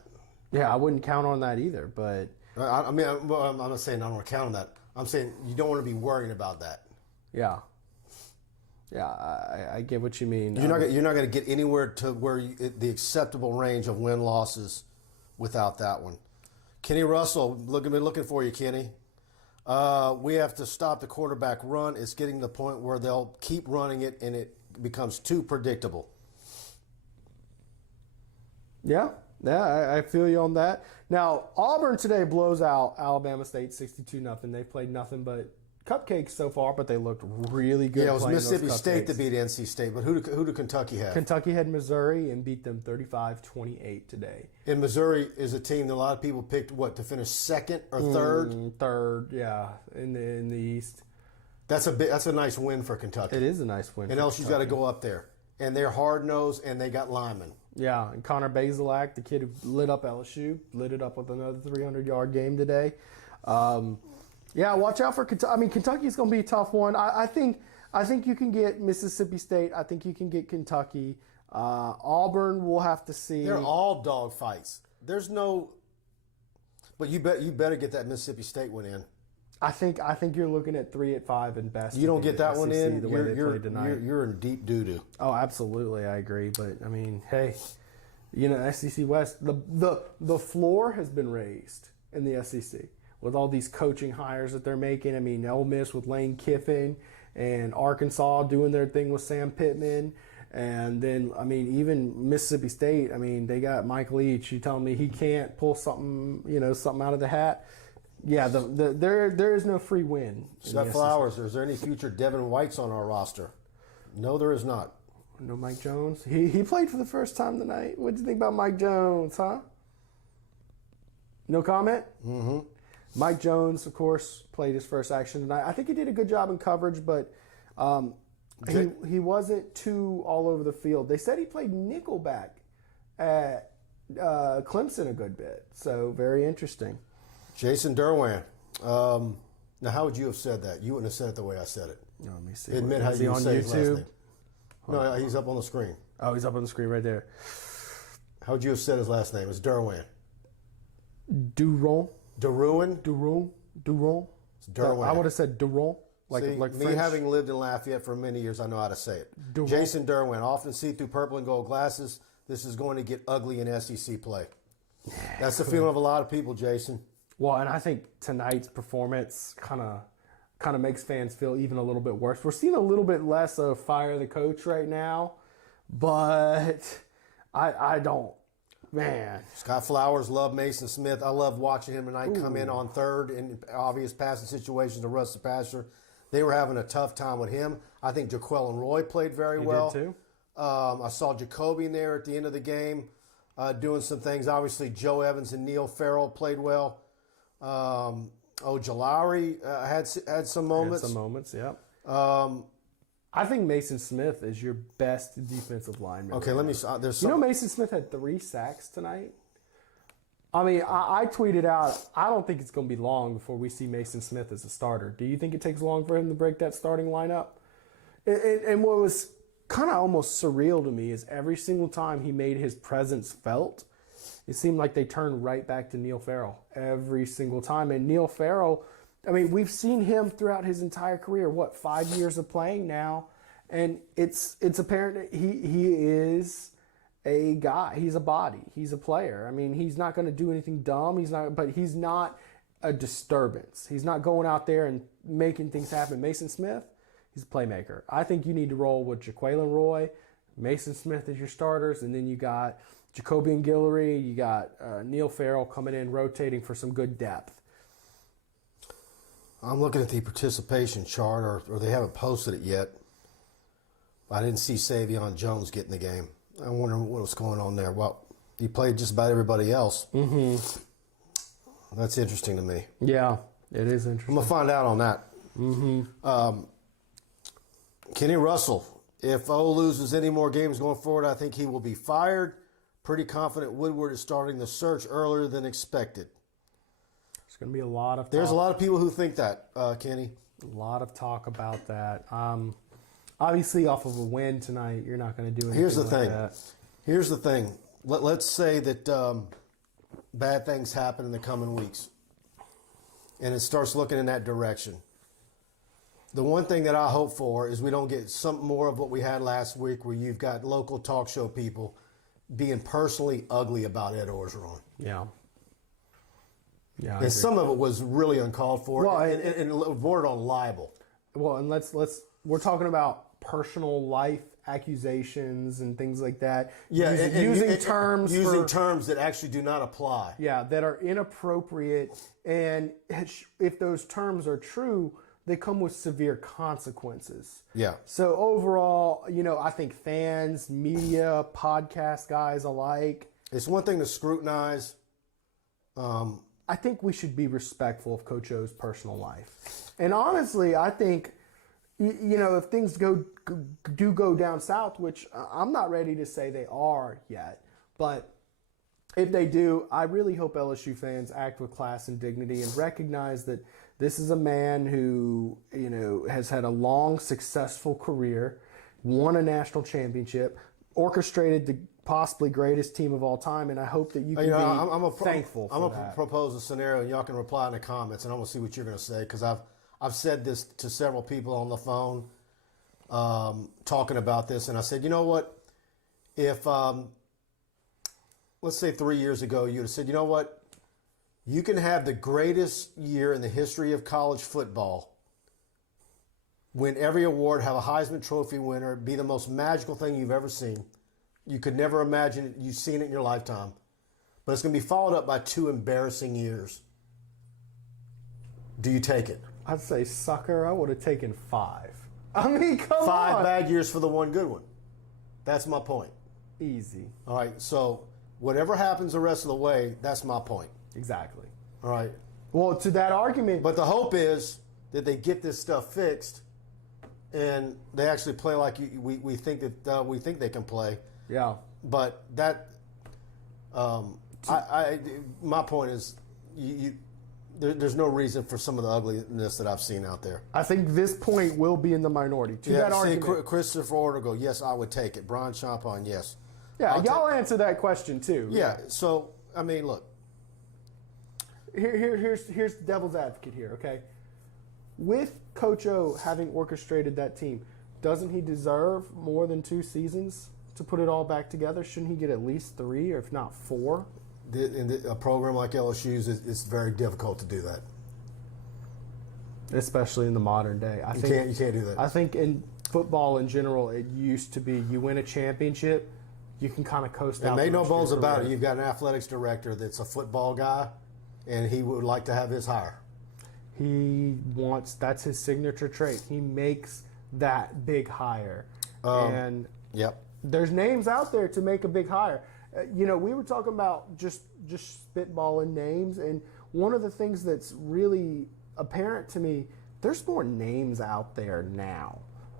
Yeah, I wouldn't count on that either. But I'm not saying I don't want to count on that. I'm saying you don't want to be worrying about that. Yeah. Yeah, I get what you mean. You're not going to get anywhere to where the acceptable range of win-losses without that one. Kenny Russell, looking for you, Kenny. We have to stop the quarterback run. It's getting to the point where they'll keep running it, and it becomes too predictable. Yeah, I feel you on that. Now, Auburn today blows out Alabama State 62-0. They've played nothing but cupcakes so far, but they looked really good. Yeah, it was Mississippi State that beat NC State, but who did Kentucky have? Kentucky had Missouri and beat them 35-28 today. And Missouri is a team that a lot of people picked, to finish second or third? Third, yeah, in the East. That's a nice win for Kentucky. It is a nice win. And LSU's got to go up there. And they're hard-nosed, and they got linemen. Yeah, and Connor Bazelak, the kid who lit up LSU, lit it up with another 300-yard game today. Yeah, watch out for Kentucky. Kentucky's going to be a tough one. I think you can get Mississippi State. I think you can get Kentucky. Auburn, we'll have to see. They're all dog fights. There's no. But you better get that Mississippi State one in. I think you're looking at 3-5 and best. You don't get that one in, the way they played tonight. You're in deep doo-doo. Oh, absolutely, I agree. But hey, SEC West, the floor has been raised in the SEC. With all these coaching hires that they're making. Ole Miss with Lane Kiffin and Arkansas doing their thing with Sam Pittman. And then, even Mississippi State, they got Mike Leach. You telling me he can't pull something out of the hat? Yeah, there is no free win. Scott Flowers, is there any future Devin Whites on our roster? No, there is not. No Mike Jones? He played for the first time tonight. What do you think about Mike Jones, huh? No comment? Mm-hmm. Mike Jones, of course, played his first action tonight. I think he did a good job in coverage, but he wasn't too all over the field. They said he played nickelback at Clemson a good bit, so very interesting. Jason Derouen. Now, how would you have said that? You wouldn't have said it the way I said it. No, let me see. Admit how you would say his last name. No, he's up on the screen. Oh, he's up on the screen right there. How would you have said his last name? It's Derouen. Derouen. Derouen? Derouen. It's Derouen. I would have said Derouen. Like me French. having lived in Lafayette for many years, I know how to say it. Derouen. Jason Derouen, often see through purple and gold glasses. This is going to get ugly in SEC play. That's the feeling of a lot of people, Jason. Well, and I think tonight's performance kind of makes fans feel even a little bit worse. We're seeing a little bit less of fire the coach right now, but I don't. Man. Scott Flowers, love Mason Smith. I love watching him tonight come in on third in obvious passing situations to rush the passer. They were having a tough time with him. I think Jaquelin Roy played very well. He did too. I saw Jacoby in there at the end of the game doing some things. Obviously, Joe Evans and Neil Farrell played well. Jalari had some moments. Had some moments, yeah. I think Mason Smith is your best defensive lineman. Okay, let me. Mason Smith had 3 sacks tonight. I tweeted out, I don't think it's going to be long before we see Mason Smith as a starter. Do you think it takes long for him to break that starting lineup? And what was kind of almost surreal to me is every single time he made his presence felt, it seemed like they turned right back to Neil Farrell every single time. And Neil Farrell, we've seen him throughout his entire career, 5 years of playing now, and it's apparent that he is a guy. He's a body. He's a player. I mean, he's not going to do anything dumb. But he's not a disturbance. He's not going out there and making things happen. Mason Smith, he's a playmaker. I think you need to roll with Jaquelin Roy, Mason Smith as your starters, and then you got Jacoby and Guillory. You got Neil Farrell coming in, rotating for some good depth. I'm looking at the participation chart, or they haven't posted it yet. I didn't see Savion Jones get in the game. I wonder what was going on there. Well, he played just about everybody else. Mm-hmm. That's interesting to me. Yeah, it is interesting. I'm going to find out on that. Mm-hmm. Kenny Russell, if O loses any more games going forward, I think he will be fired. Pretty confident Woodward is starting the search earlier than expected. There's going to be a lot of talk. There's a lot of people who think that, Kenny. A lot of talk about that. Obviously, off of a win tonight, you're not going to do anything. Here's the thing. Let's say that bad things happen in the coming weeks, and it starts looking in that direction. The one thing that I hope for is we don't get some more of what we had last week, where you've got local talk show people being personally ugly about Ed Orgeron. Yeah. Yeah. And some of it was really uncalled for, well, and bordered on libel. Well, and we're talking about personal life accusations and things like that. Yeah, using terms that actually do not apply. Yeah, that are inappropriate, and if those terms are true, they come with severe consequences. Yeah. So overall, I think fans, media, podcast guys alike. It's one thing to scrutinize. I think we should be respectful of Coach O's personal life. And honestly, I think, if things do go down south, which I'm not ready to say they are yet, but if they do, I really hope LSU fans act with class and dignity and recognize that this is a man who, has had a long, successful career, won a national championship, orchestrated the possibly greatest team of all time, and I hope that you can be thankful for that. I'm going to propose a scenario, and y'all can reply in the comments, and I'm going to see what you're going to say, because I've said this to several people on the phone talking about this, and I said, you know what, if, let's say 3 years ago, you'd have said, you know what, you can have the greatest year in the history of college football, win every award, have a Heisman Trophy winner, be the most magical thing you've ever seen. You could never imagine it. You've seen it in your lifetime. But it's going to be followed up by 2 embarrassing years. Do you take it? I'd say, sucker, I would have taken 5. I mean, come on. 5 bad years for the one good one. That's my point. Easy. All right, so whatever happens the rest of the way, that's my point. Exactly. All right. Well, to that argument. But the hope is that they get this stuff fixed and they actually play like we think that we think they can play. Yeah. But that, my point is, there's no reason for some of the ugliness that I've seen out there. I think this point will be in the minority. That argument. Christopher Ortego, yes, I would take it. Brian Champagne, yes. Yeah, y'all answer that question too. Yeah. So I mean, look. Here's the devil's advocate here. Okay, with Coach O having orchestrated that team, doesn't he deserve more than 2 seasons to put it all back together? Shouldn't he get at least 3, or if not 4? In a program like LSU's, it's very difficult to do that. Especially in the modern day. You can't do that. I think in football in general, it used to be you win a championship, you can kind of coast out. And make no bones about it, you've got an athletics director that's a football guy, and he would like to have his hire. That's his signature trait. He makes that big hire. And yep. There's names out there to make a big hire. We were talking about just spitballing names, and one of the things that's really apparent to me, there's more names out there now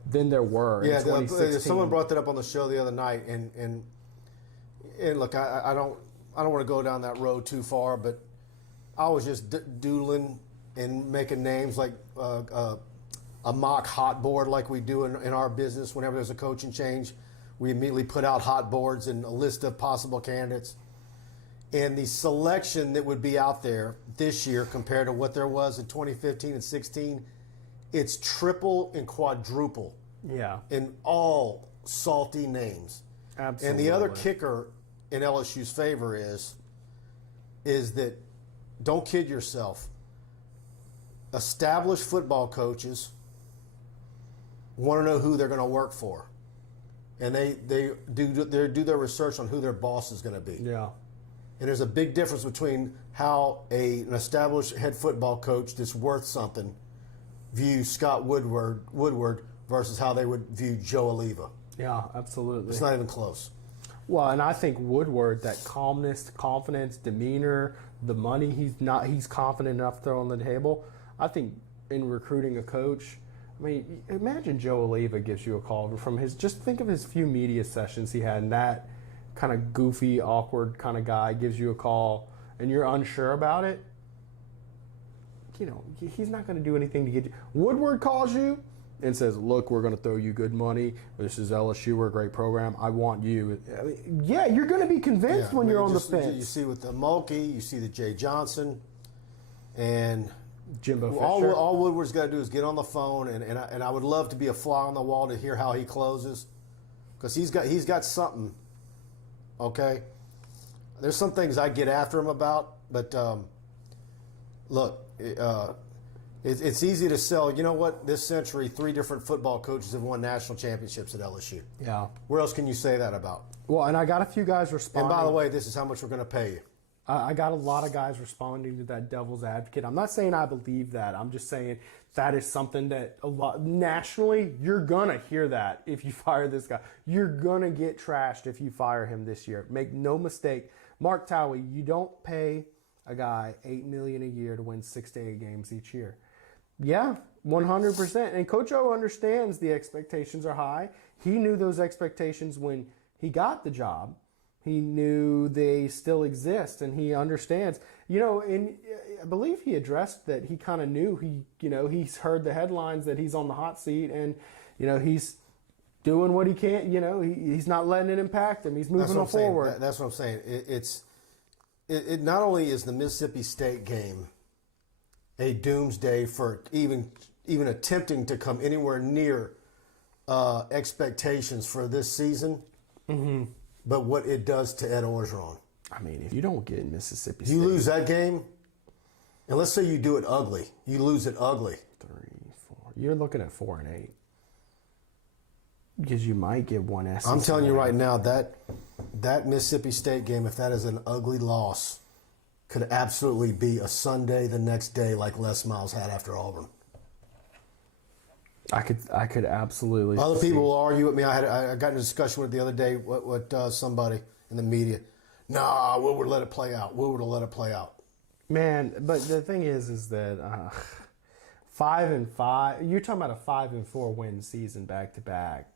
than there were in 2016. Someone brought that up on the show the other night, and look, I don't want to go down that road too far, but I was just doodling and making names like a mock hot board like we do in our business. Whenever there's a coaching change, we immediately put out hot boards and a list of possible candidates. And the selection that would be out there this year compared to what there was in 2015 and 16, it's triple and quadruple. Yeah. In all salty names. Absolutely. And the other kicker in LSU's favor is that, don't kid yourself, established football coaches want to know who they're going to work for. And they do their research on who their boss is going to be. Yeah. And there's a big difference between how an established head football coach that's worth something views Scott Woodward versus how they would view Joe Oliva. Yeah, absolutely. It's not even close. Well, and I think Woodward, that calmness, confidence, demeanor, the money he's confident enough to throw on the table. I think in recruiting a coach, I mean, imagine Joe Oliva gives you a call from just think of his few media sessions he had, and that kind of goofy, awkward kind of guy gives you a call and you're unsure about it. You know, he's not going to do anything to get you. Woodward calls you and says, look, we're going to throw you good money. This is LSU. We're a great program. I want you. I mean, yeah, you're going to be convinced when you're on the fence. You see with the Mulkey, you see the Jay Johnson, and Jimbo Fisher. All Woodward's got to do is get on the phone, and I would love to be a fly on the wall to hear how he closes, because he's got something. Okay, there's some things I get after him about, but look, it's easy to sell. You know what? This century, 3 different football coaches have won national championships at LSU. Yeah. Where else can you say that about? Well, and I got a few guys responding. And by the way, this is how much we're going to pay you. I got a lot of guys responding to that devil's advocate. I'm not saying I believe that. I'm just saying that is something that a lot nationally, you're going to hear that if you fire this guy. You're going to get trashed if you fire him this year. Make no mistake. Mark Towie, you don't pay a guy $8 million a year to win 6 to 8 games each year. Yeah, 100%. And Coach O understands the expectations are high. He knew those expectations when he got the job. He knew they still exist, and he understands. You know, and I believe he addressed that he kind of knew he's heard the headlines that he's on the hot seat, and he's doing what he can. He's not letting it impact him. He's moving forward. That's what I'm saying. It not only is the Mississippi State game a doomsday for even attempting to come anywhere near expectations for this season. Mm-hmm. But what it does to Ed Orgeron. I mean, if you don't get Mississippi State. You lose that game, and let's say you do it ugly. You lose it ugly. 3, 4. You're looking at 4 and 8. Because you might get one SEC. I'm telling you right now, that Mississippi State game, if that is an ugly loss, could absolutely be a Sunday the next day like Les Miles had after Auburn. I could absolutely. Other people will argue with me. I got in a discussion with the other day with somebody in the media. Nah, Woodward let it play out. Woodward will let it play out. Man, but the thing is that 5-5. You're talking about a 5-4 win season back to back.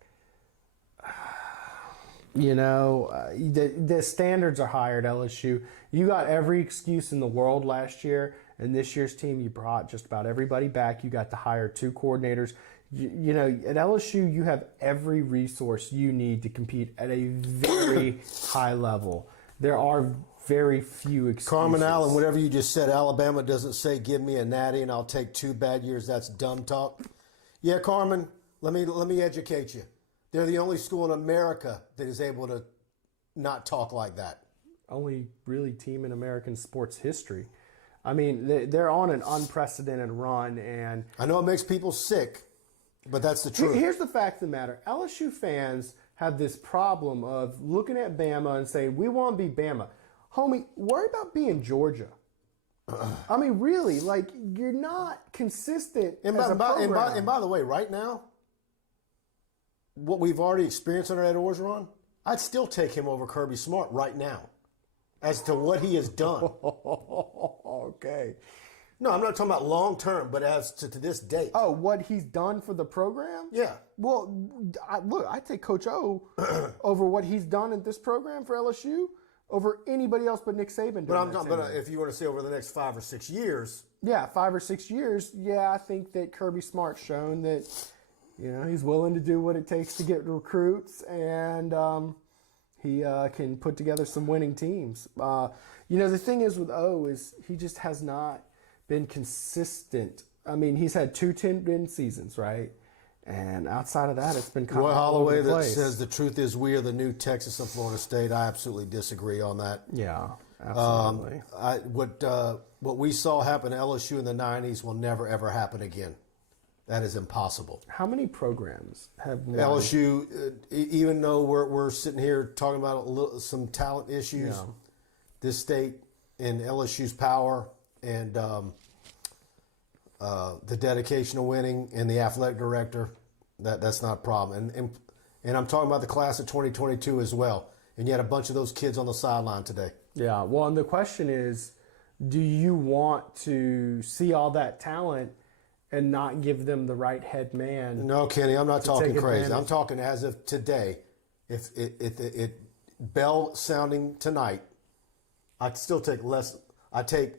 The standards are higher at LSU. You got every excuse in the world last year, and this year's team you brought just about everybody back. You got to hire 2 coordinators. At LSU, you have every resource you need to compete at a very high level. There are very few excuses. Carmen Allen, whatever you just said, Alabama doesn't say give me a natty and I'll take 2 bad years. That's dumb talk. Yeah, Carmen, let me educate you. They're the only school in America that is able to not talk like that. Only really team in American sports history. I mean, they're on an unprecedented run, and I know it makes people sick. But that's the truth. Here's the fact of the matter. LSU fans have this problem of looking at Bama and saying, we want to be Bama. Homie, worry about being Georgia. I mean, really, like, you're not consistent as a program. And by the way, right now, what we've already experienced under Ed Orgeron, I'd still take him over Kirby Smart right now as to what he has done. Okay. No, I'm not talking about long term, but as to this date. Oh, what he's done for the program? Yeah. Well, I take Coach O over what he's done in this program for LSU over anybody else but Nick Saban. But if you were to say over the next 5 or 6 years. Yeah, 5 or 6 years. Yeah, I think that Kirby Smart's shown that he's willing to do what it takes to get recruits, and he can put together some winning teams. The thing is with O is he just has not been consistent. I mean, he's had 2 10-win seasons, right? And outside of that, it's been kind Roy of all over Holloway the that place. says the truth is we are the new Texas and Florida State. I absolutely disagree on that. Yeah, absolutely. What we saw happen at LSU in the 90s will never, ever happen again. That is impossible. How many programs have won? LSU, even though we're sitting here talking about some talent issues, this state and LSU's power and the dedication of winning and the athletic director, that's not a problem. And I'm talking about the class of 2022 as well. And you had a bunch of those kids on the sideline today. Yeah, well, and the question is, do you want to see all that talent and not give them the right head man? No, Kenny, I'm not talking crazy. advantage? I'm talking as of today. If it bell sounding tonight, I'd still take less. I take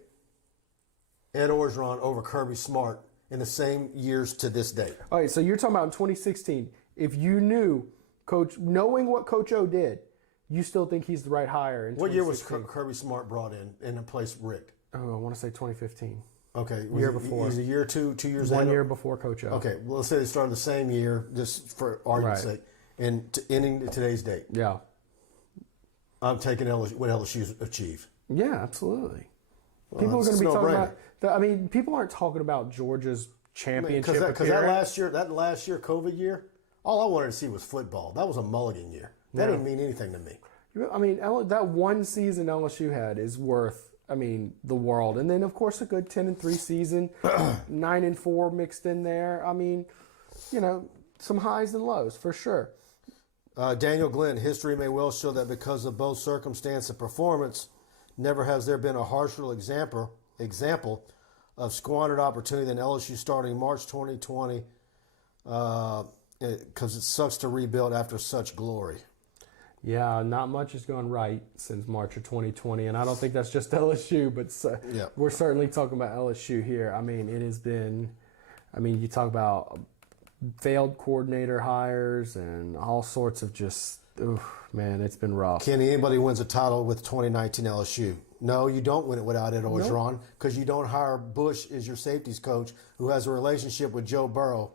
Ed Orgeron over Kirby Smart in the same years to this day. All right, so you're talking about in 2016. If you knew knowing what Coach O did, you still think he's the right hire in 2016? What year was Kirby Smart brought in place Rick? Oh, I want to say 2015. Okay. Year before. He's a year or two years 1 ahead? year before Coach O. Okay. Well, let's say they started the same year, just for argument's Right. sake, and ending today's date. Yeah. I'm taking what LSU's achieved. Yeah, absolutely. People are it's going to be no talking brainer. about. People aren't talking about Georgia's championship Because that appearance. last year, COVID year, all I wanted to see was football. That was a mulligan year. That didn't mean anything to me. That one season LSU had is worth, the world. And then, of course, a good 10-3 season, 9-4 mixed in there. Some highs and lows for sure. Daniel Glenn, history may well show that because of both circumstance and performance, never has there been a harsher example of squandered opportunity than LSU starting March 2020, because it sucks to rebuild after such glory. Yeah, not much has gone right since March of 2020, and I don't think that's just LSU, but we're certainly talking about LSU here. It has been, you talk about failed coordinator hires and all sorts of just, it's been rough. Kenny, anybody wins a title with 2019 LSU? No, you don't win it without Ed Orgeron, because you don't hire Bush as your safeties coach who has a relationship with Joe Burrow.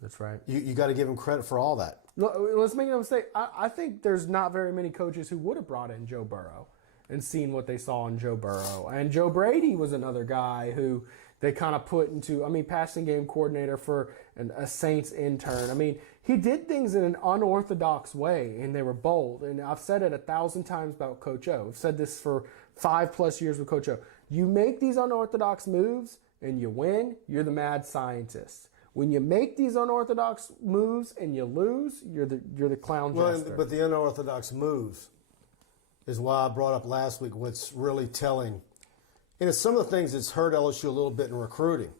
That's right. You got to give him credit for all that. Let's make no mistake. I think there's not very many coaches who would have brought in Joe Burrow and seen what they saw in Joe Burrow. And Joe Brady was another guy who they kind of put into, passing game coordinator for a Saints intern. He did things in an unorthodox way, and they were bold. And I've said it 1,000 times about Coach O. I've said this for 5+ years with Coach O. You make these unorthodox moves and you win, you're the mad scientist. When you make these unorthodox moves and you lose, you're the clown jester. But the unorthodox moves is why I brought up last week what's really telling. And it's some of the things that's hurt LSU a little bit in recruiting.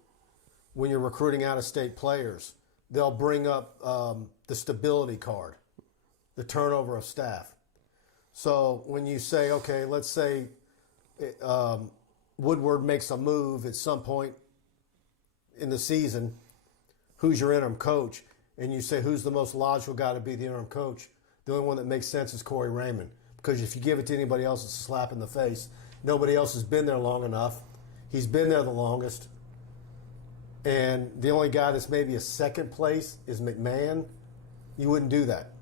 When you're recruiting out-of-state players, they'll bring up the stability card, the turnover of staff. So when you say, okay, let's say Woodward makes a move at some point in the season, who's your interim coach? And you say, who's the most logical guy to be the interim coach? The only one that makes sense is Corey Raymond. Because if you give it to anybody else, it's a slap in the face. Nobody else has been there long enough. He's been there the longest. And the only guy that's maybe a second place is McMahon. You wouldn't do that.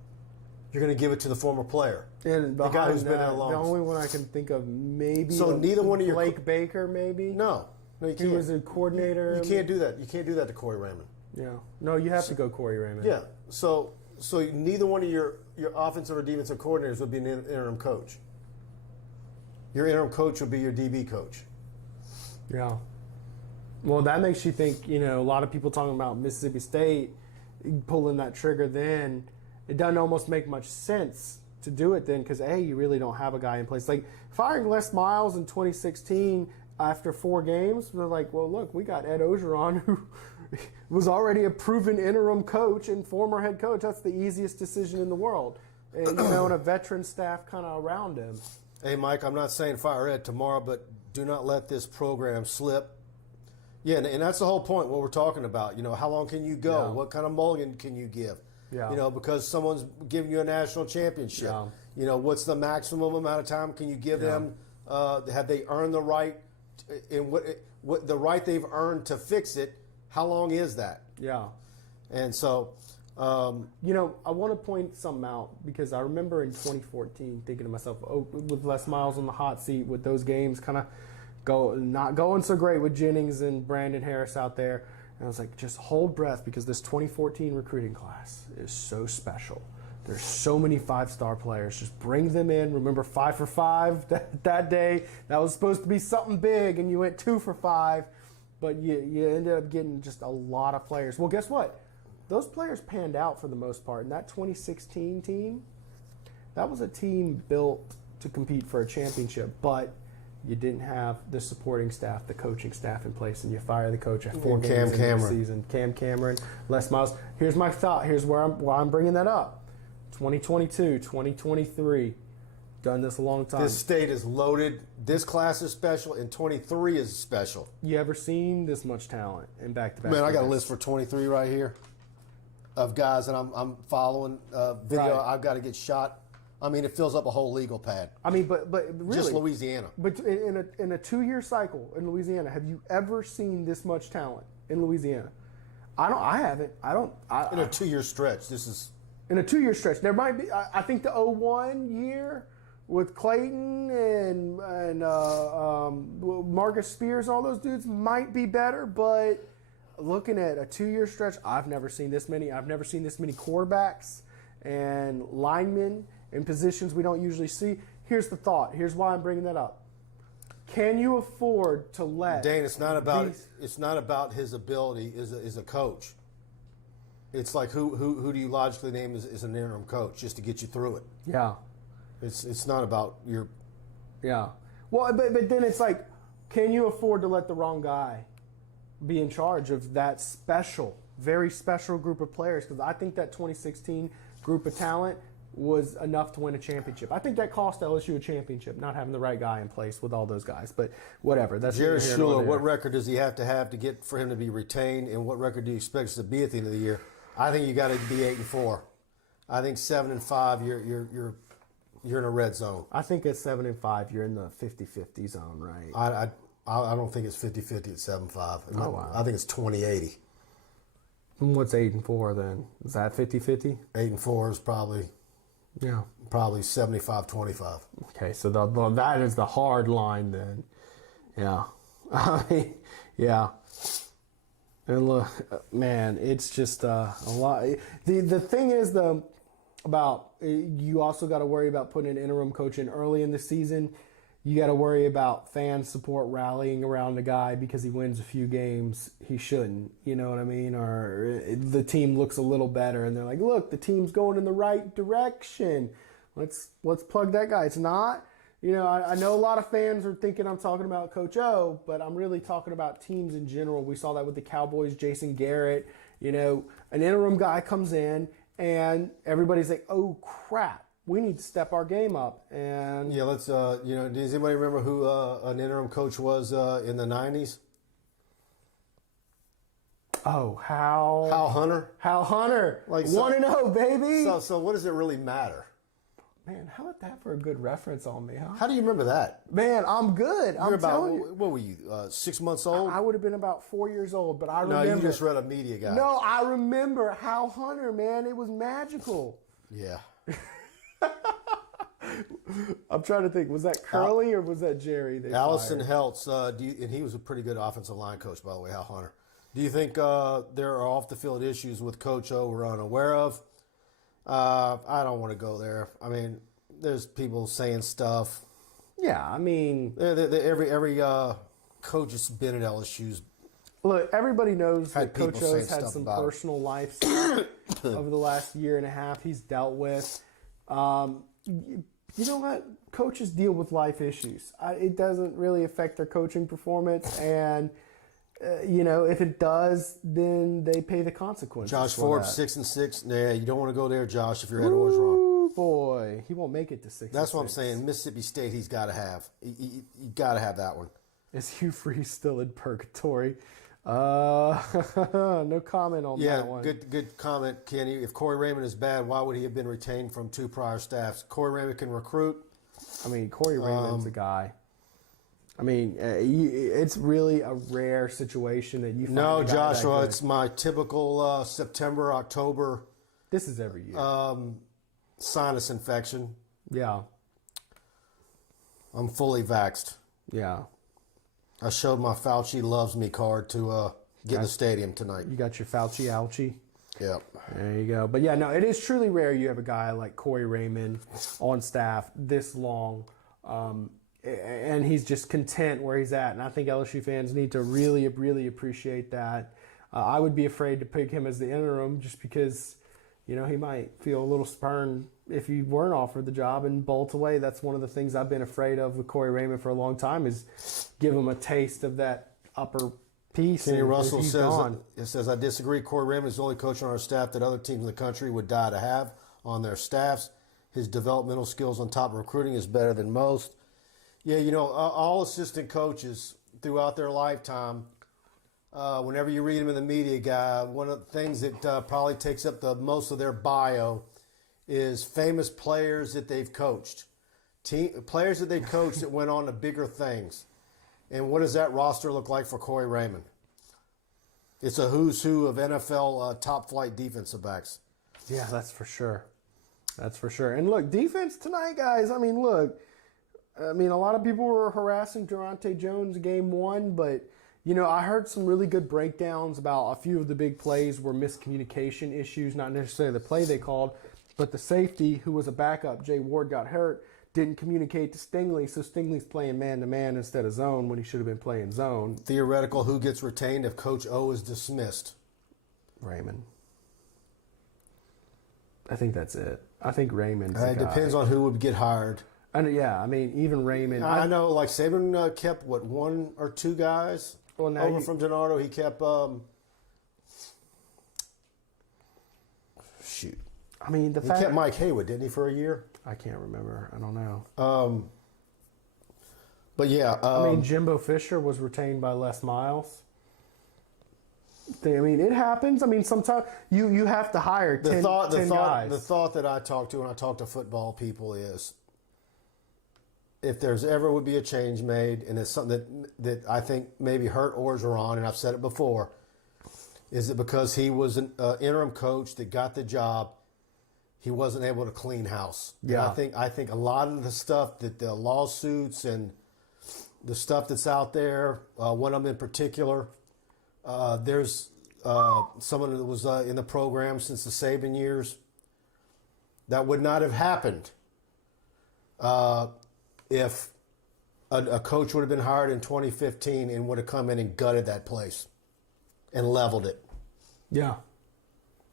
You're going to give it to the former player. And the guy who's been there the longest. The only one I can think of maybe neither one of your Blake Baker, maybe? No, you can't. He was a coordinator. You can't do that. You can't do that to Corey Raymond. Yeah. No, you have to go Corey Raymond. Yeah. So neither one of your offensive or defensive coordinators would be an interim coach. Your interim coach would be your DB coach. Yeah. Well, that makes you think, a lot of people talking about Mississippi State pulling that trigger then. It doesn't almost make much sense to do it then because, A, you really don't have a guy in place. Like, firing Les Miles in 2016 after 4 games, they're like, well, look, we got Ed Orgeron who was already a proven interim coach and former head coach. That's the easiest decision in the world. And, and a veteran staff kind of around him. Hey, Mike, I'm not saying fire Ed tomorrow, but do not let this program slip. Yeah, and that's the whole point, what we're talking about. How long can you go? Yeah. What kind of mulligan can you give? Yeah. Because someone's giving you a national championship. Yeah. What's the maximum amount of time can you give them? Have they earned the right? And what the right they've earned to fix it, how long is that? Yeah. And so, You know, I want to point something out because I remember in 2014 thinking to myself, oh, with Les Miles on the hot seat, with those games kind of not going so great with Jennings and Brandon Harris out there. And I was like, just hold breath because this 2014 recruiting class is so special. There's so many 5-star players. Just bring them in. Remember 5 for 5 that day? That was supposed to be something big, and you went 2 for 5. But you ended up getting just a lot of players. Well, guess what? Those players panned out for the most part. And that 2016 team, that was a team built to compete for a championship. But you didn't have the supporting staff, the coaching staff in place, and you fire the coach at 4 games into the season. Cam Cameron, Les Miles. Here's my thought. Here's why I'm bringing that up. 2022, 2023. Done this a long time. this state is loaded. This class is special, and 23 is special. You ever seen this much talent in back-to-back? Man, I got a years? list for 23 right here of guys that I'm following. Video, Right. I've got to get shot. I mean, it fills up a whole legal pad. I mean, but really, Just Louisiana. But in a 2-year cycle in Louisiana, have you ever seen this much talent in Louisiana? I haven't. In a 2-year stretch, this is... In a 2-year stretch, there might be. I think the 01 year with Clayton and Marcus Spears, all those dudes might be better. But looking at a 2-year stretch, I've never seen this many. I've never seen this many quarterbacks and linemen in positions we don't usually see. Here's the thought. Here's why I'm bringing that up. Can you afford to let Dane, it's not about his ability as a coach. It's like who do you logically name as an interim coach just to get you through it? Yeah. It's not about your... Yeah. Well, but then it's like, can you afford to let the wrong guy be in charge of that special, very special group of players? Because I think that 2016 group of talent was enough to win a championship. I think that cost LSU a championship, not having the right guy in place with all those guys. But whatever. That's Jared neither here nor Schuler, there. what record does he have to get for him to be retained, and what record do you expect us to be at the end of the year? I think you got to be 8-4. I think 7-5. You're in a red zone. I think at 7-5, you're in the 50-50 zone, right? I don't think it's 50-50 at 7-5. Oh, wow. I think it's 20-80. What's 8-4 then? Is that 50-50? 8-4 is probably 75-25. Okay, so that is the hard line then. Yeah. I mean, yeah. And look, man, it's just a lot. The thing is, though, about you also got to worry about putting an interim coach in early in the season. You got to worry about fan support rallying around a guy because he wins a few games he shouldn't. You know what I mean? Or the team looks a little better, and they're like, "Look, the team's going in the right direction. Let's plug that guy." It's not. You know, I know a lot of fans are thinking I'm talking about Coach O, but I'm really talking about teams in general. We saw that with the Cowboys, Jason Garrett. You know, an interim guy comes in, and everybody's like, "Oh crap, we need to step our game up." And Yeah, let's. Does anybody remember who an interim coach was in the '90s? oh, Hal Hunter, Like 1-0, baby. So what does it really matter? Man, how about that for a good reference on me, huh? How do you remember that? Man, I'm good. I'm You're about telling you. what were you? 6 months old? I would have been about 4 years old, but I No, remember. you just read a media guy. No, I remember Hal Hunter, man. It was magical. Yeah. I'm trying to think. Was that Curly or was that Jerry? Allison Heltz, and he was a pretty good offensive line coach, by the way, Hal Hunter. Do you think there are off-the-field issues with Coach O we're unaware of? I don't want to go there. I mean, there's people saying stuff. Yeah, I mean, Every coach that's been at LSU's look, everybody knows that people Coach saying O's had stuff some about it. personal life over the last year and a half he's dealt with. You know what? Coaches deal with life issues. It doesn't really affect their coaching performance, and if it does, then they pay the consequences. Josh for Forbes, that. 6-6. Nah, you don't want to go there, Josh, if your head always wrong. Ooh, boy, he won't make it to 6. That's what I'm saying. Mississippi State, he's got to have. You got to have that one. Is Hugh Freeze still in purgatory? No comment on that one. Good comment, Kenny. If Corey Raymond is bad, why would he have been retained from 2 prior staffs? Corey Raymond can recruit. I mean, Corey Raymond's a guy. I mean, it's really a rare situation that you find. No, a guy Joshua, that good. it's my typical September, October This is every year. sinus infection. Yeah. I'm fully vaxxed. Yeah. I showed my Fauci loves me card to get in the stadium tonight. You got your Fauci ouchie. Yep. There you go. But yeah, no, it is truly rare you have a guy like Corey Raymond on staff this long. And he's just content where he's at. And I think LSU fans need to really, really appreciate that. I would be afraid to pick him as the interim just because, he might feel a little spurned if he weren't offered the job and bolt away. That's one of the things I've been afraid of with Corey Raymond for a long time is give him a taste of that upper piece. Kenny Russell says, says, I disagree. Corey Raymond is the only coach on our staff that other teams in the country would die to have on their staffs. His developmental skills on top of recruiting is better than most. Yeah, all assistant coaches throughout their lifetime, whenever you read them in the media guide, one of the things that probably takes up the most of their bio is famous players that they've coached. Players that they coached that went on to bigger things. And what does that roster look like for Corey Raymond? It's a who's who of NFL top-flight defensive backs. Yeah, that's for sure. That's for sure. And look, defense tonight, guys, a lot of people were harassing Durante Jones game one, but, I heard some really good breakdowns about a few of the big plays were miscommunication issues, not necessarily the play they called, but the safety, who was a backup, Jay Ward, got hurt, didn't communicate to Stingley, so Stingley's playing man-to-man instead of zone when he should have been playing zone. Theoretical, who gets retained if Coach O is dismissed? Raymond. I think that's it. I think Raymond's It depends on who would get hired. Even Raymond. I know, like Saban kept, one or two guys over from Gennaro. He kept, shoot. He kept Mike Haywood, didn't he, for a year? I can't remember. I don't know. But yeah. Jimbo Fisher was retained by Les Miles. It happens. Sometimes you have to hire 10 guys. The thought that I talk to when I talk to football people is, if there's ever would be a change made, and it's something that I think maybe hurt Orgeron, and I've said it before, is it because he was an interim coach that got the job, he wasn't able to clean house. Yeah. And I think a lot of the stuff that the lawsuits and the stuff that's out there, one of them in particular, there's someone that was in the program since the Saban years, that would not have happened if a coach would have been hired in 2015 and would have come in and gutted that place and leveled it. Yeah,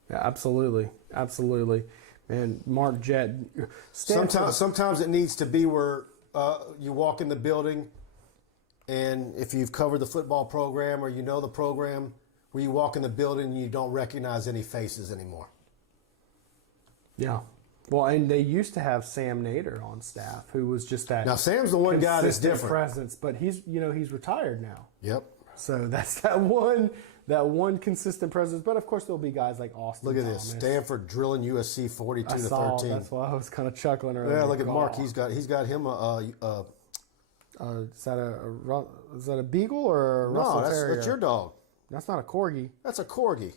absolutely. And Mark Jett. Sometimes it needs to be where you walk in the building, and if you've covered the football program or you know the program, where you walk in the building and you don't recognize any faces anymore. Yeah. Well, and they used to have Sam Nader on staff, who was just that. Now Sam's the one guy that's different. Presence, but he's retired now. Yep. So that's that one consistent presence. But of course, there'll be guys like Austin. Look at Thomas. this, Stanford drilling USC 42-13. That's why I was kind of chuckling earlier. Yeah, look at Mark. He's got him is that a beagle or a Russell Terrier? That's your dog. That's not a corgi. That's a corgi.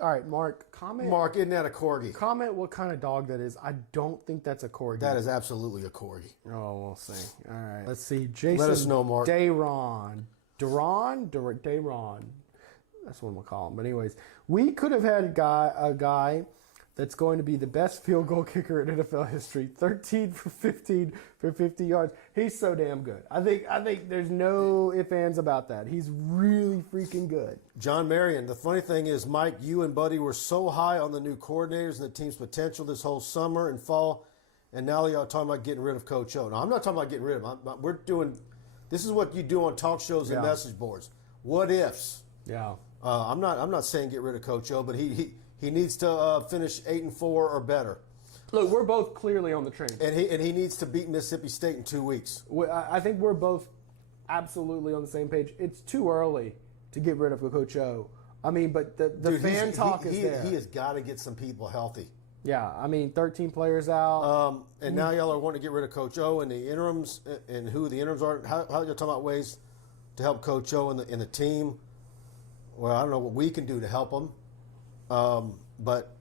All right, Mark, comment. Mark, isn't that a corgi? Comment what kind of dog that is. I don't think that's a corgi. That is absolutely a corgi. Oh, we'll see. All right. Let's see. Jason. Let us know, Mark. Deroun. That's what we'll call him. But anyways, we could have had a guy that's going to be the best field goal kicker in NFL history. 13 for 15 for 50 yards. He's so damn good. I think there's no ifs, ands about that. He's really freaking good. John Marion, the funny thing is, Mike, you and Buddy were so high on the new coordinators and the team's potential this whole summer and fall, and now y'all talking about getting rid of Coach O. Now, I'm not talking about getting rid of him. This is what you do on talk shows and message boards. What ifs? Yeah. I'm not saying get rid of Coach O, but he needs to finish 8-4 or better. Look, we're both clearly on the train. And he needs to beat Mississippi State in 2 weeks. I think we're both absolutely on the same page. It's too early to get rid of Coach O. But the fan talk is there. He has got to get some people healthy. Yeah, I mean, 13 players out. And now y'all are wanting to get rid of Coach O and the interims and who the interims are. How y'all talking about ways to help Coach O and the team? Well, I don't know what we can do to help them, but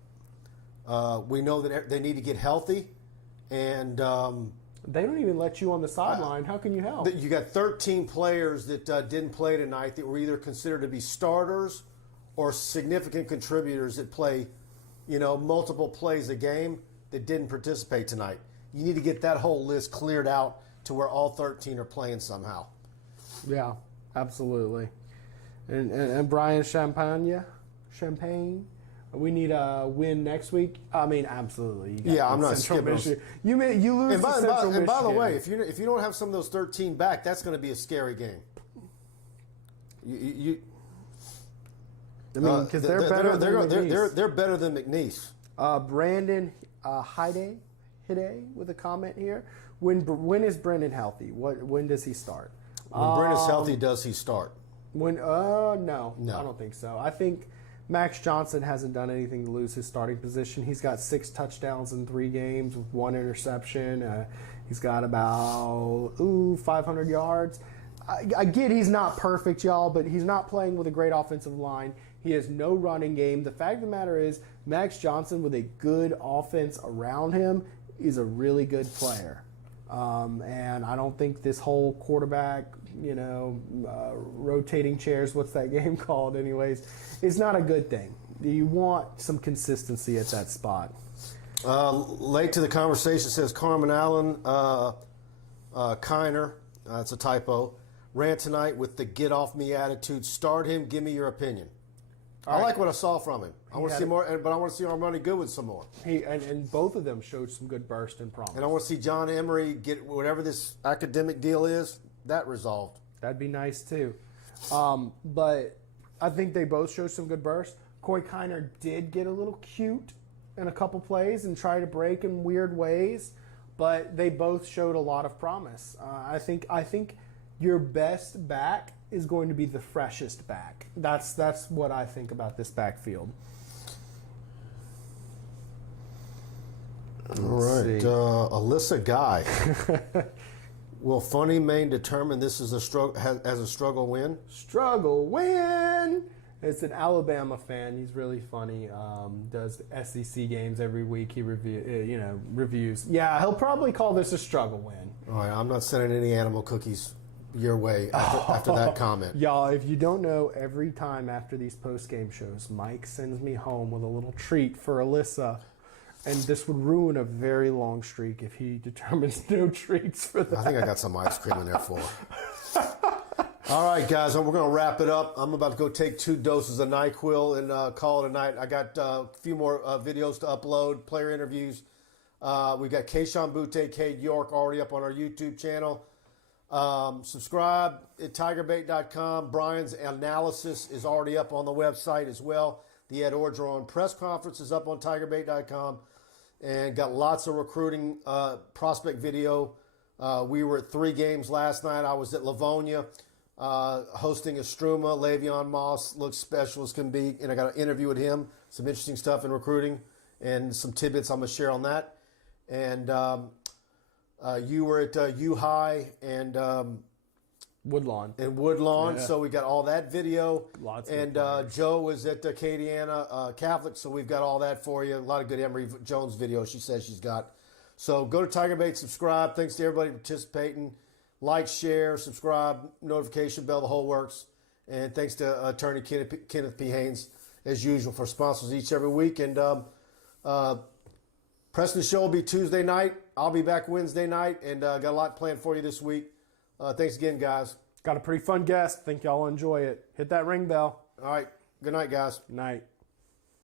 we know that they need to get healthy, and they don't even let you on the sideline. How can you help? you got 13 players that didn't play tonight that were either considered to be starters or significant contributors that play, multiple plays a game that didn't participate tonight. You need to get that whole list cleared out to where all 13 are playing somehow. Yeah, absolutely. And Brian Champagne, we need a win next week. I mean, absolutely. I'm not skipping Michigan. You lose and by, to Central and by the Michigan. way, if you don't have some of those 13 back, that's going to be a scary game. I mean, because they're better than McNeese. They're better than McNeese. Brandon Hide with a comment here. When is Brendan healthy? When does he start? When Brendan's healthy, does he start? No, I don't think so. I think Max Johnson hasn't done anything to lose his starting position. He's got 6 touchdowns in 3 games with 1 interception. He's got about 500 yards. I get he's not perfect, y'all, but he's not playing with a great offensive line. He has no running game. The fact of the matter is, Max Johnson, with a good offense around him, is a really good player. And I don't think this whole quarterback, rotating chairs, what's that game called anyways, is not a good thing. You want some consistency at that spot. Late to the conversation says Carmen Allen Kiner, that's a typo, ran tonight with the get off me attitude. Start him, give me your opinion. I like what I saw from him. I want to see more, but I want to see Armani Goodwin some more. And both of them showed some good burst and promise. And I want to see John Emery get whatever this academic deal is, that resolved. That'd be nice too. But I think they both showed some good burst. Corey Kiner did get a little cute in a couple plays and try to break in weird ways, but they both showed a lot of promise. I think your best back is going to be the freshest back. That's what I think about this backfield. All right, Alyssa Guy. Will Funny Maine determine this is as a struggle win? Struggle win. It's an Alabama fan. He's really funny. Does SEC games every week. He reviews. Yeah, he'll probably call this a struggle win. All right, I'm not sending any animal cookies your way after that comment. Y'all, if you don't know, every time after these post-game shows, Mike sends me home with a little treat for Alyssa. And this would ruin a very long streak if he determines no treats for that. I think I got some ice cream in there for her. All right, guys, we're going to wrap it up. I'm about to go take 2 doses of NyQuil and call it a night. I got a few more videos to upload, player interviews. We got Keyshawn Butte, Cade York already up on our YouTube channel. Subscribe at TigerBait.com. Brian's analysis is already up on the website as well. The Ed Orgeron press conference is up on TigerBait.com. And got lots of recruiting prospect video. We were at 3 games last night. I was at Livonia hosting Estruma. Le'Veon Moss looks special as can be. And I got an interview with him. Some interesting stuff in recruiting and some tidbits I'm going to share on that. And you were at U-High and Woodlawn. Yeah. So we got all that video. Lots and Joe was at Acadiana Catholic, so we've got all that for you. A lot of good Emory Jones videos she says she's got. So go to TigerBait, subscribe. Thanks to everybody participating. Like, share, subscribe, notification bell, the whole works. And thanks to attorney Kenneth P. Haines, as usual, for sponsors each every week. And Preston's show will be Tuesday night. I'll be back Wednesday night, and got a lot planned for you this week. Thanks again, guys. Got a pretty fun guest. Think y'all enjoy it. Hit that ring bell. All right. Good night, guys. Night.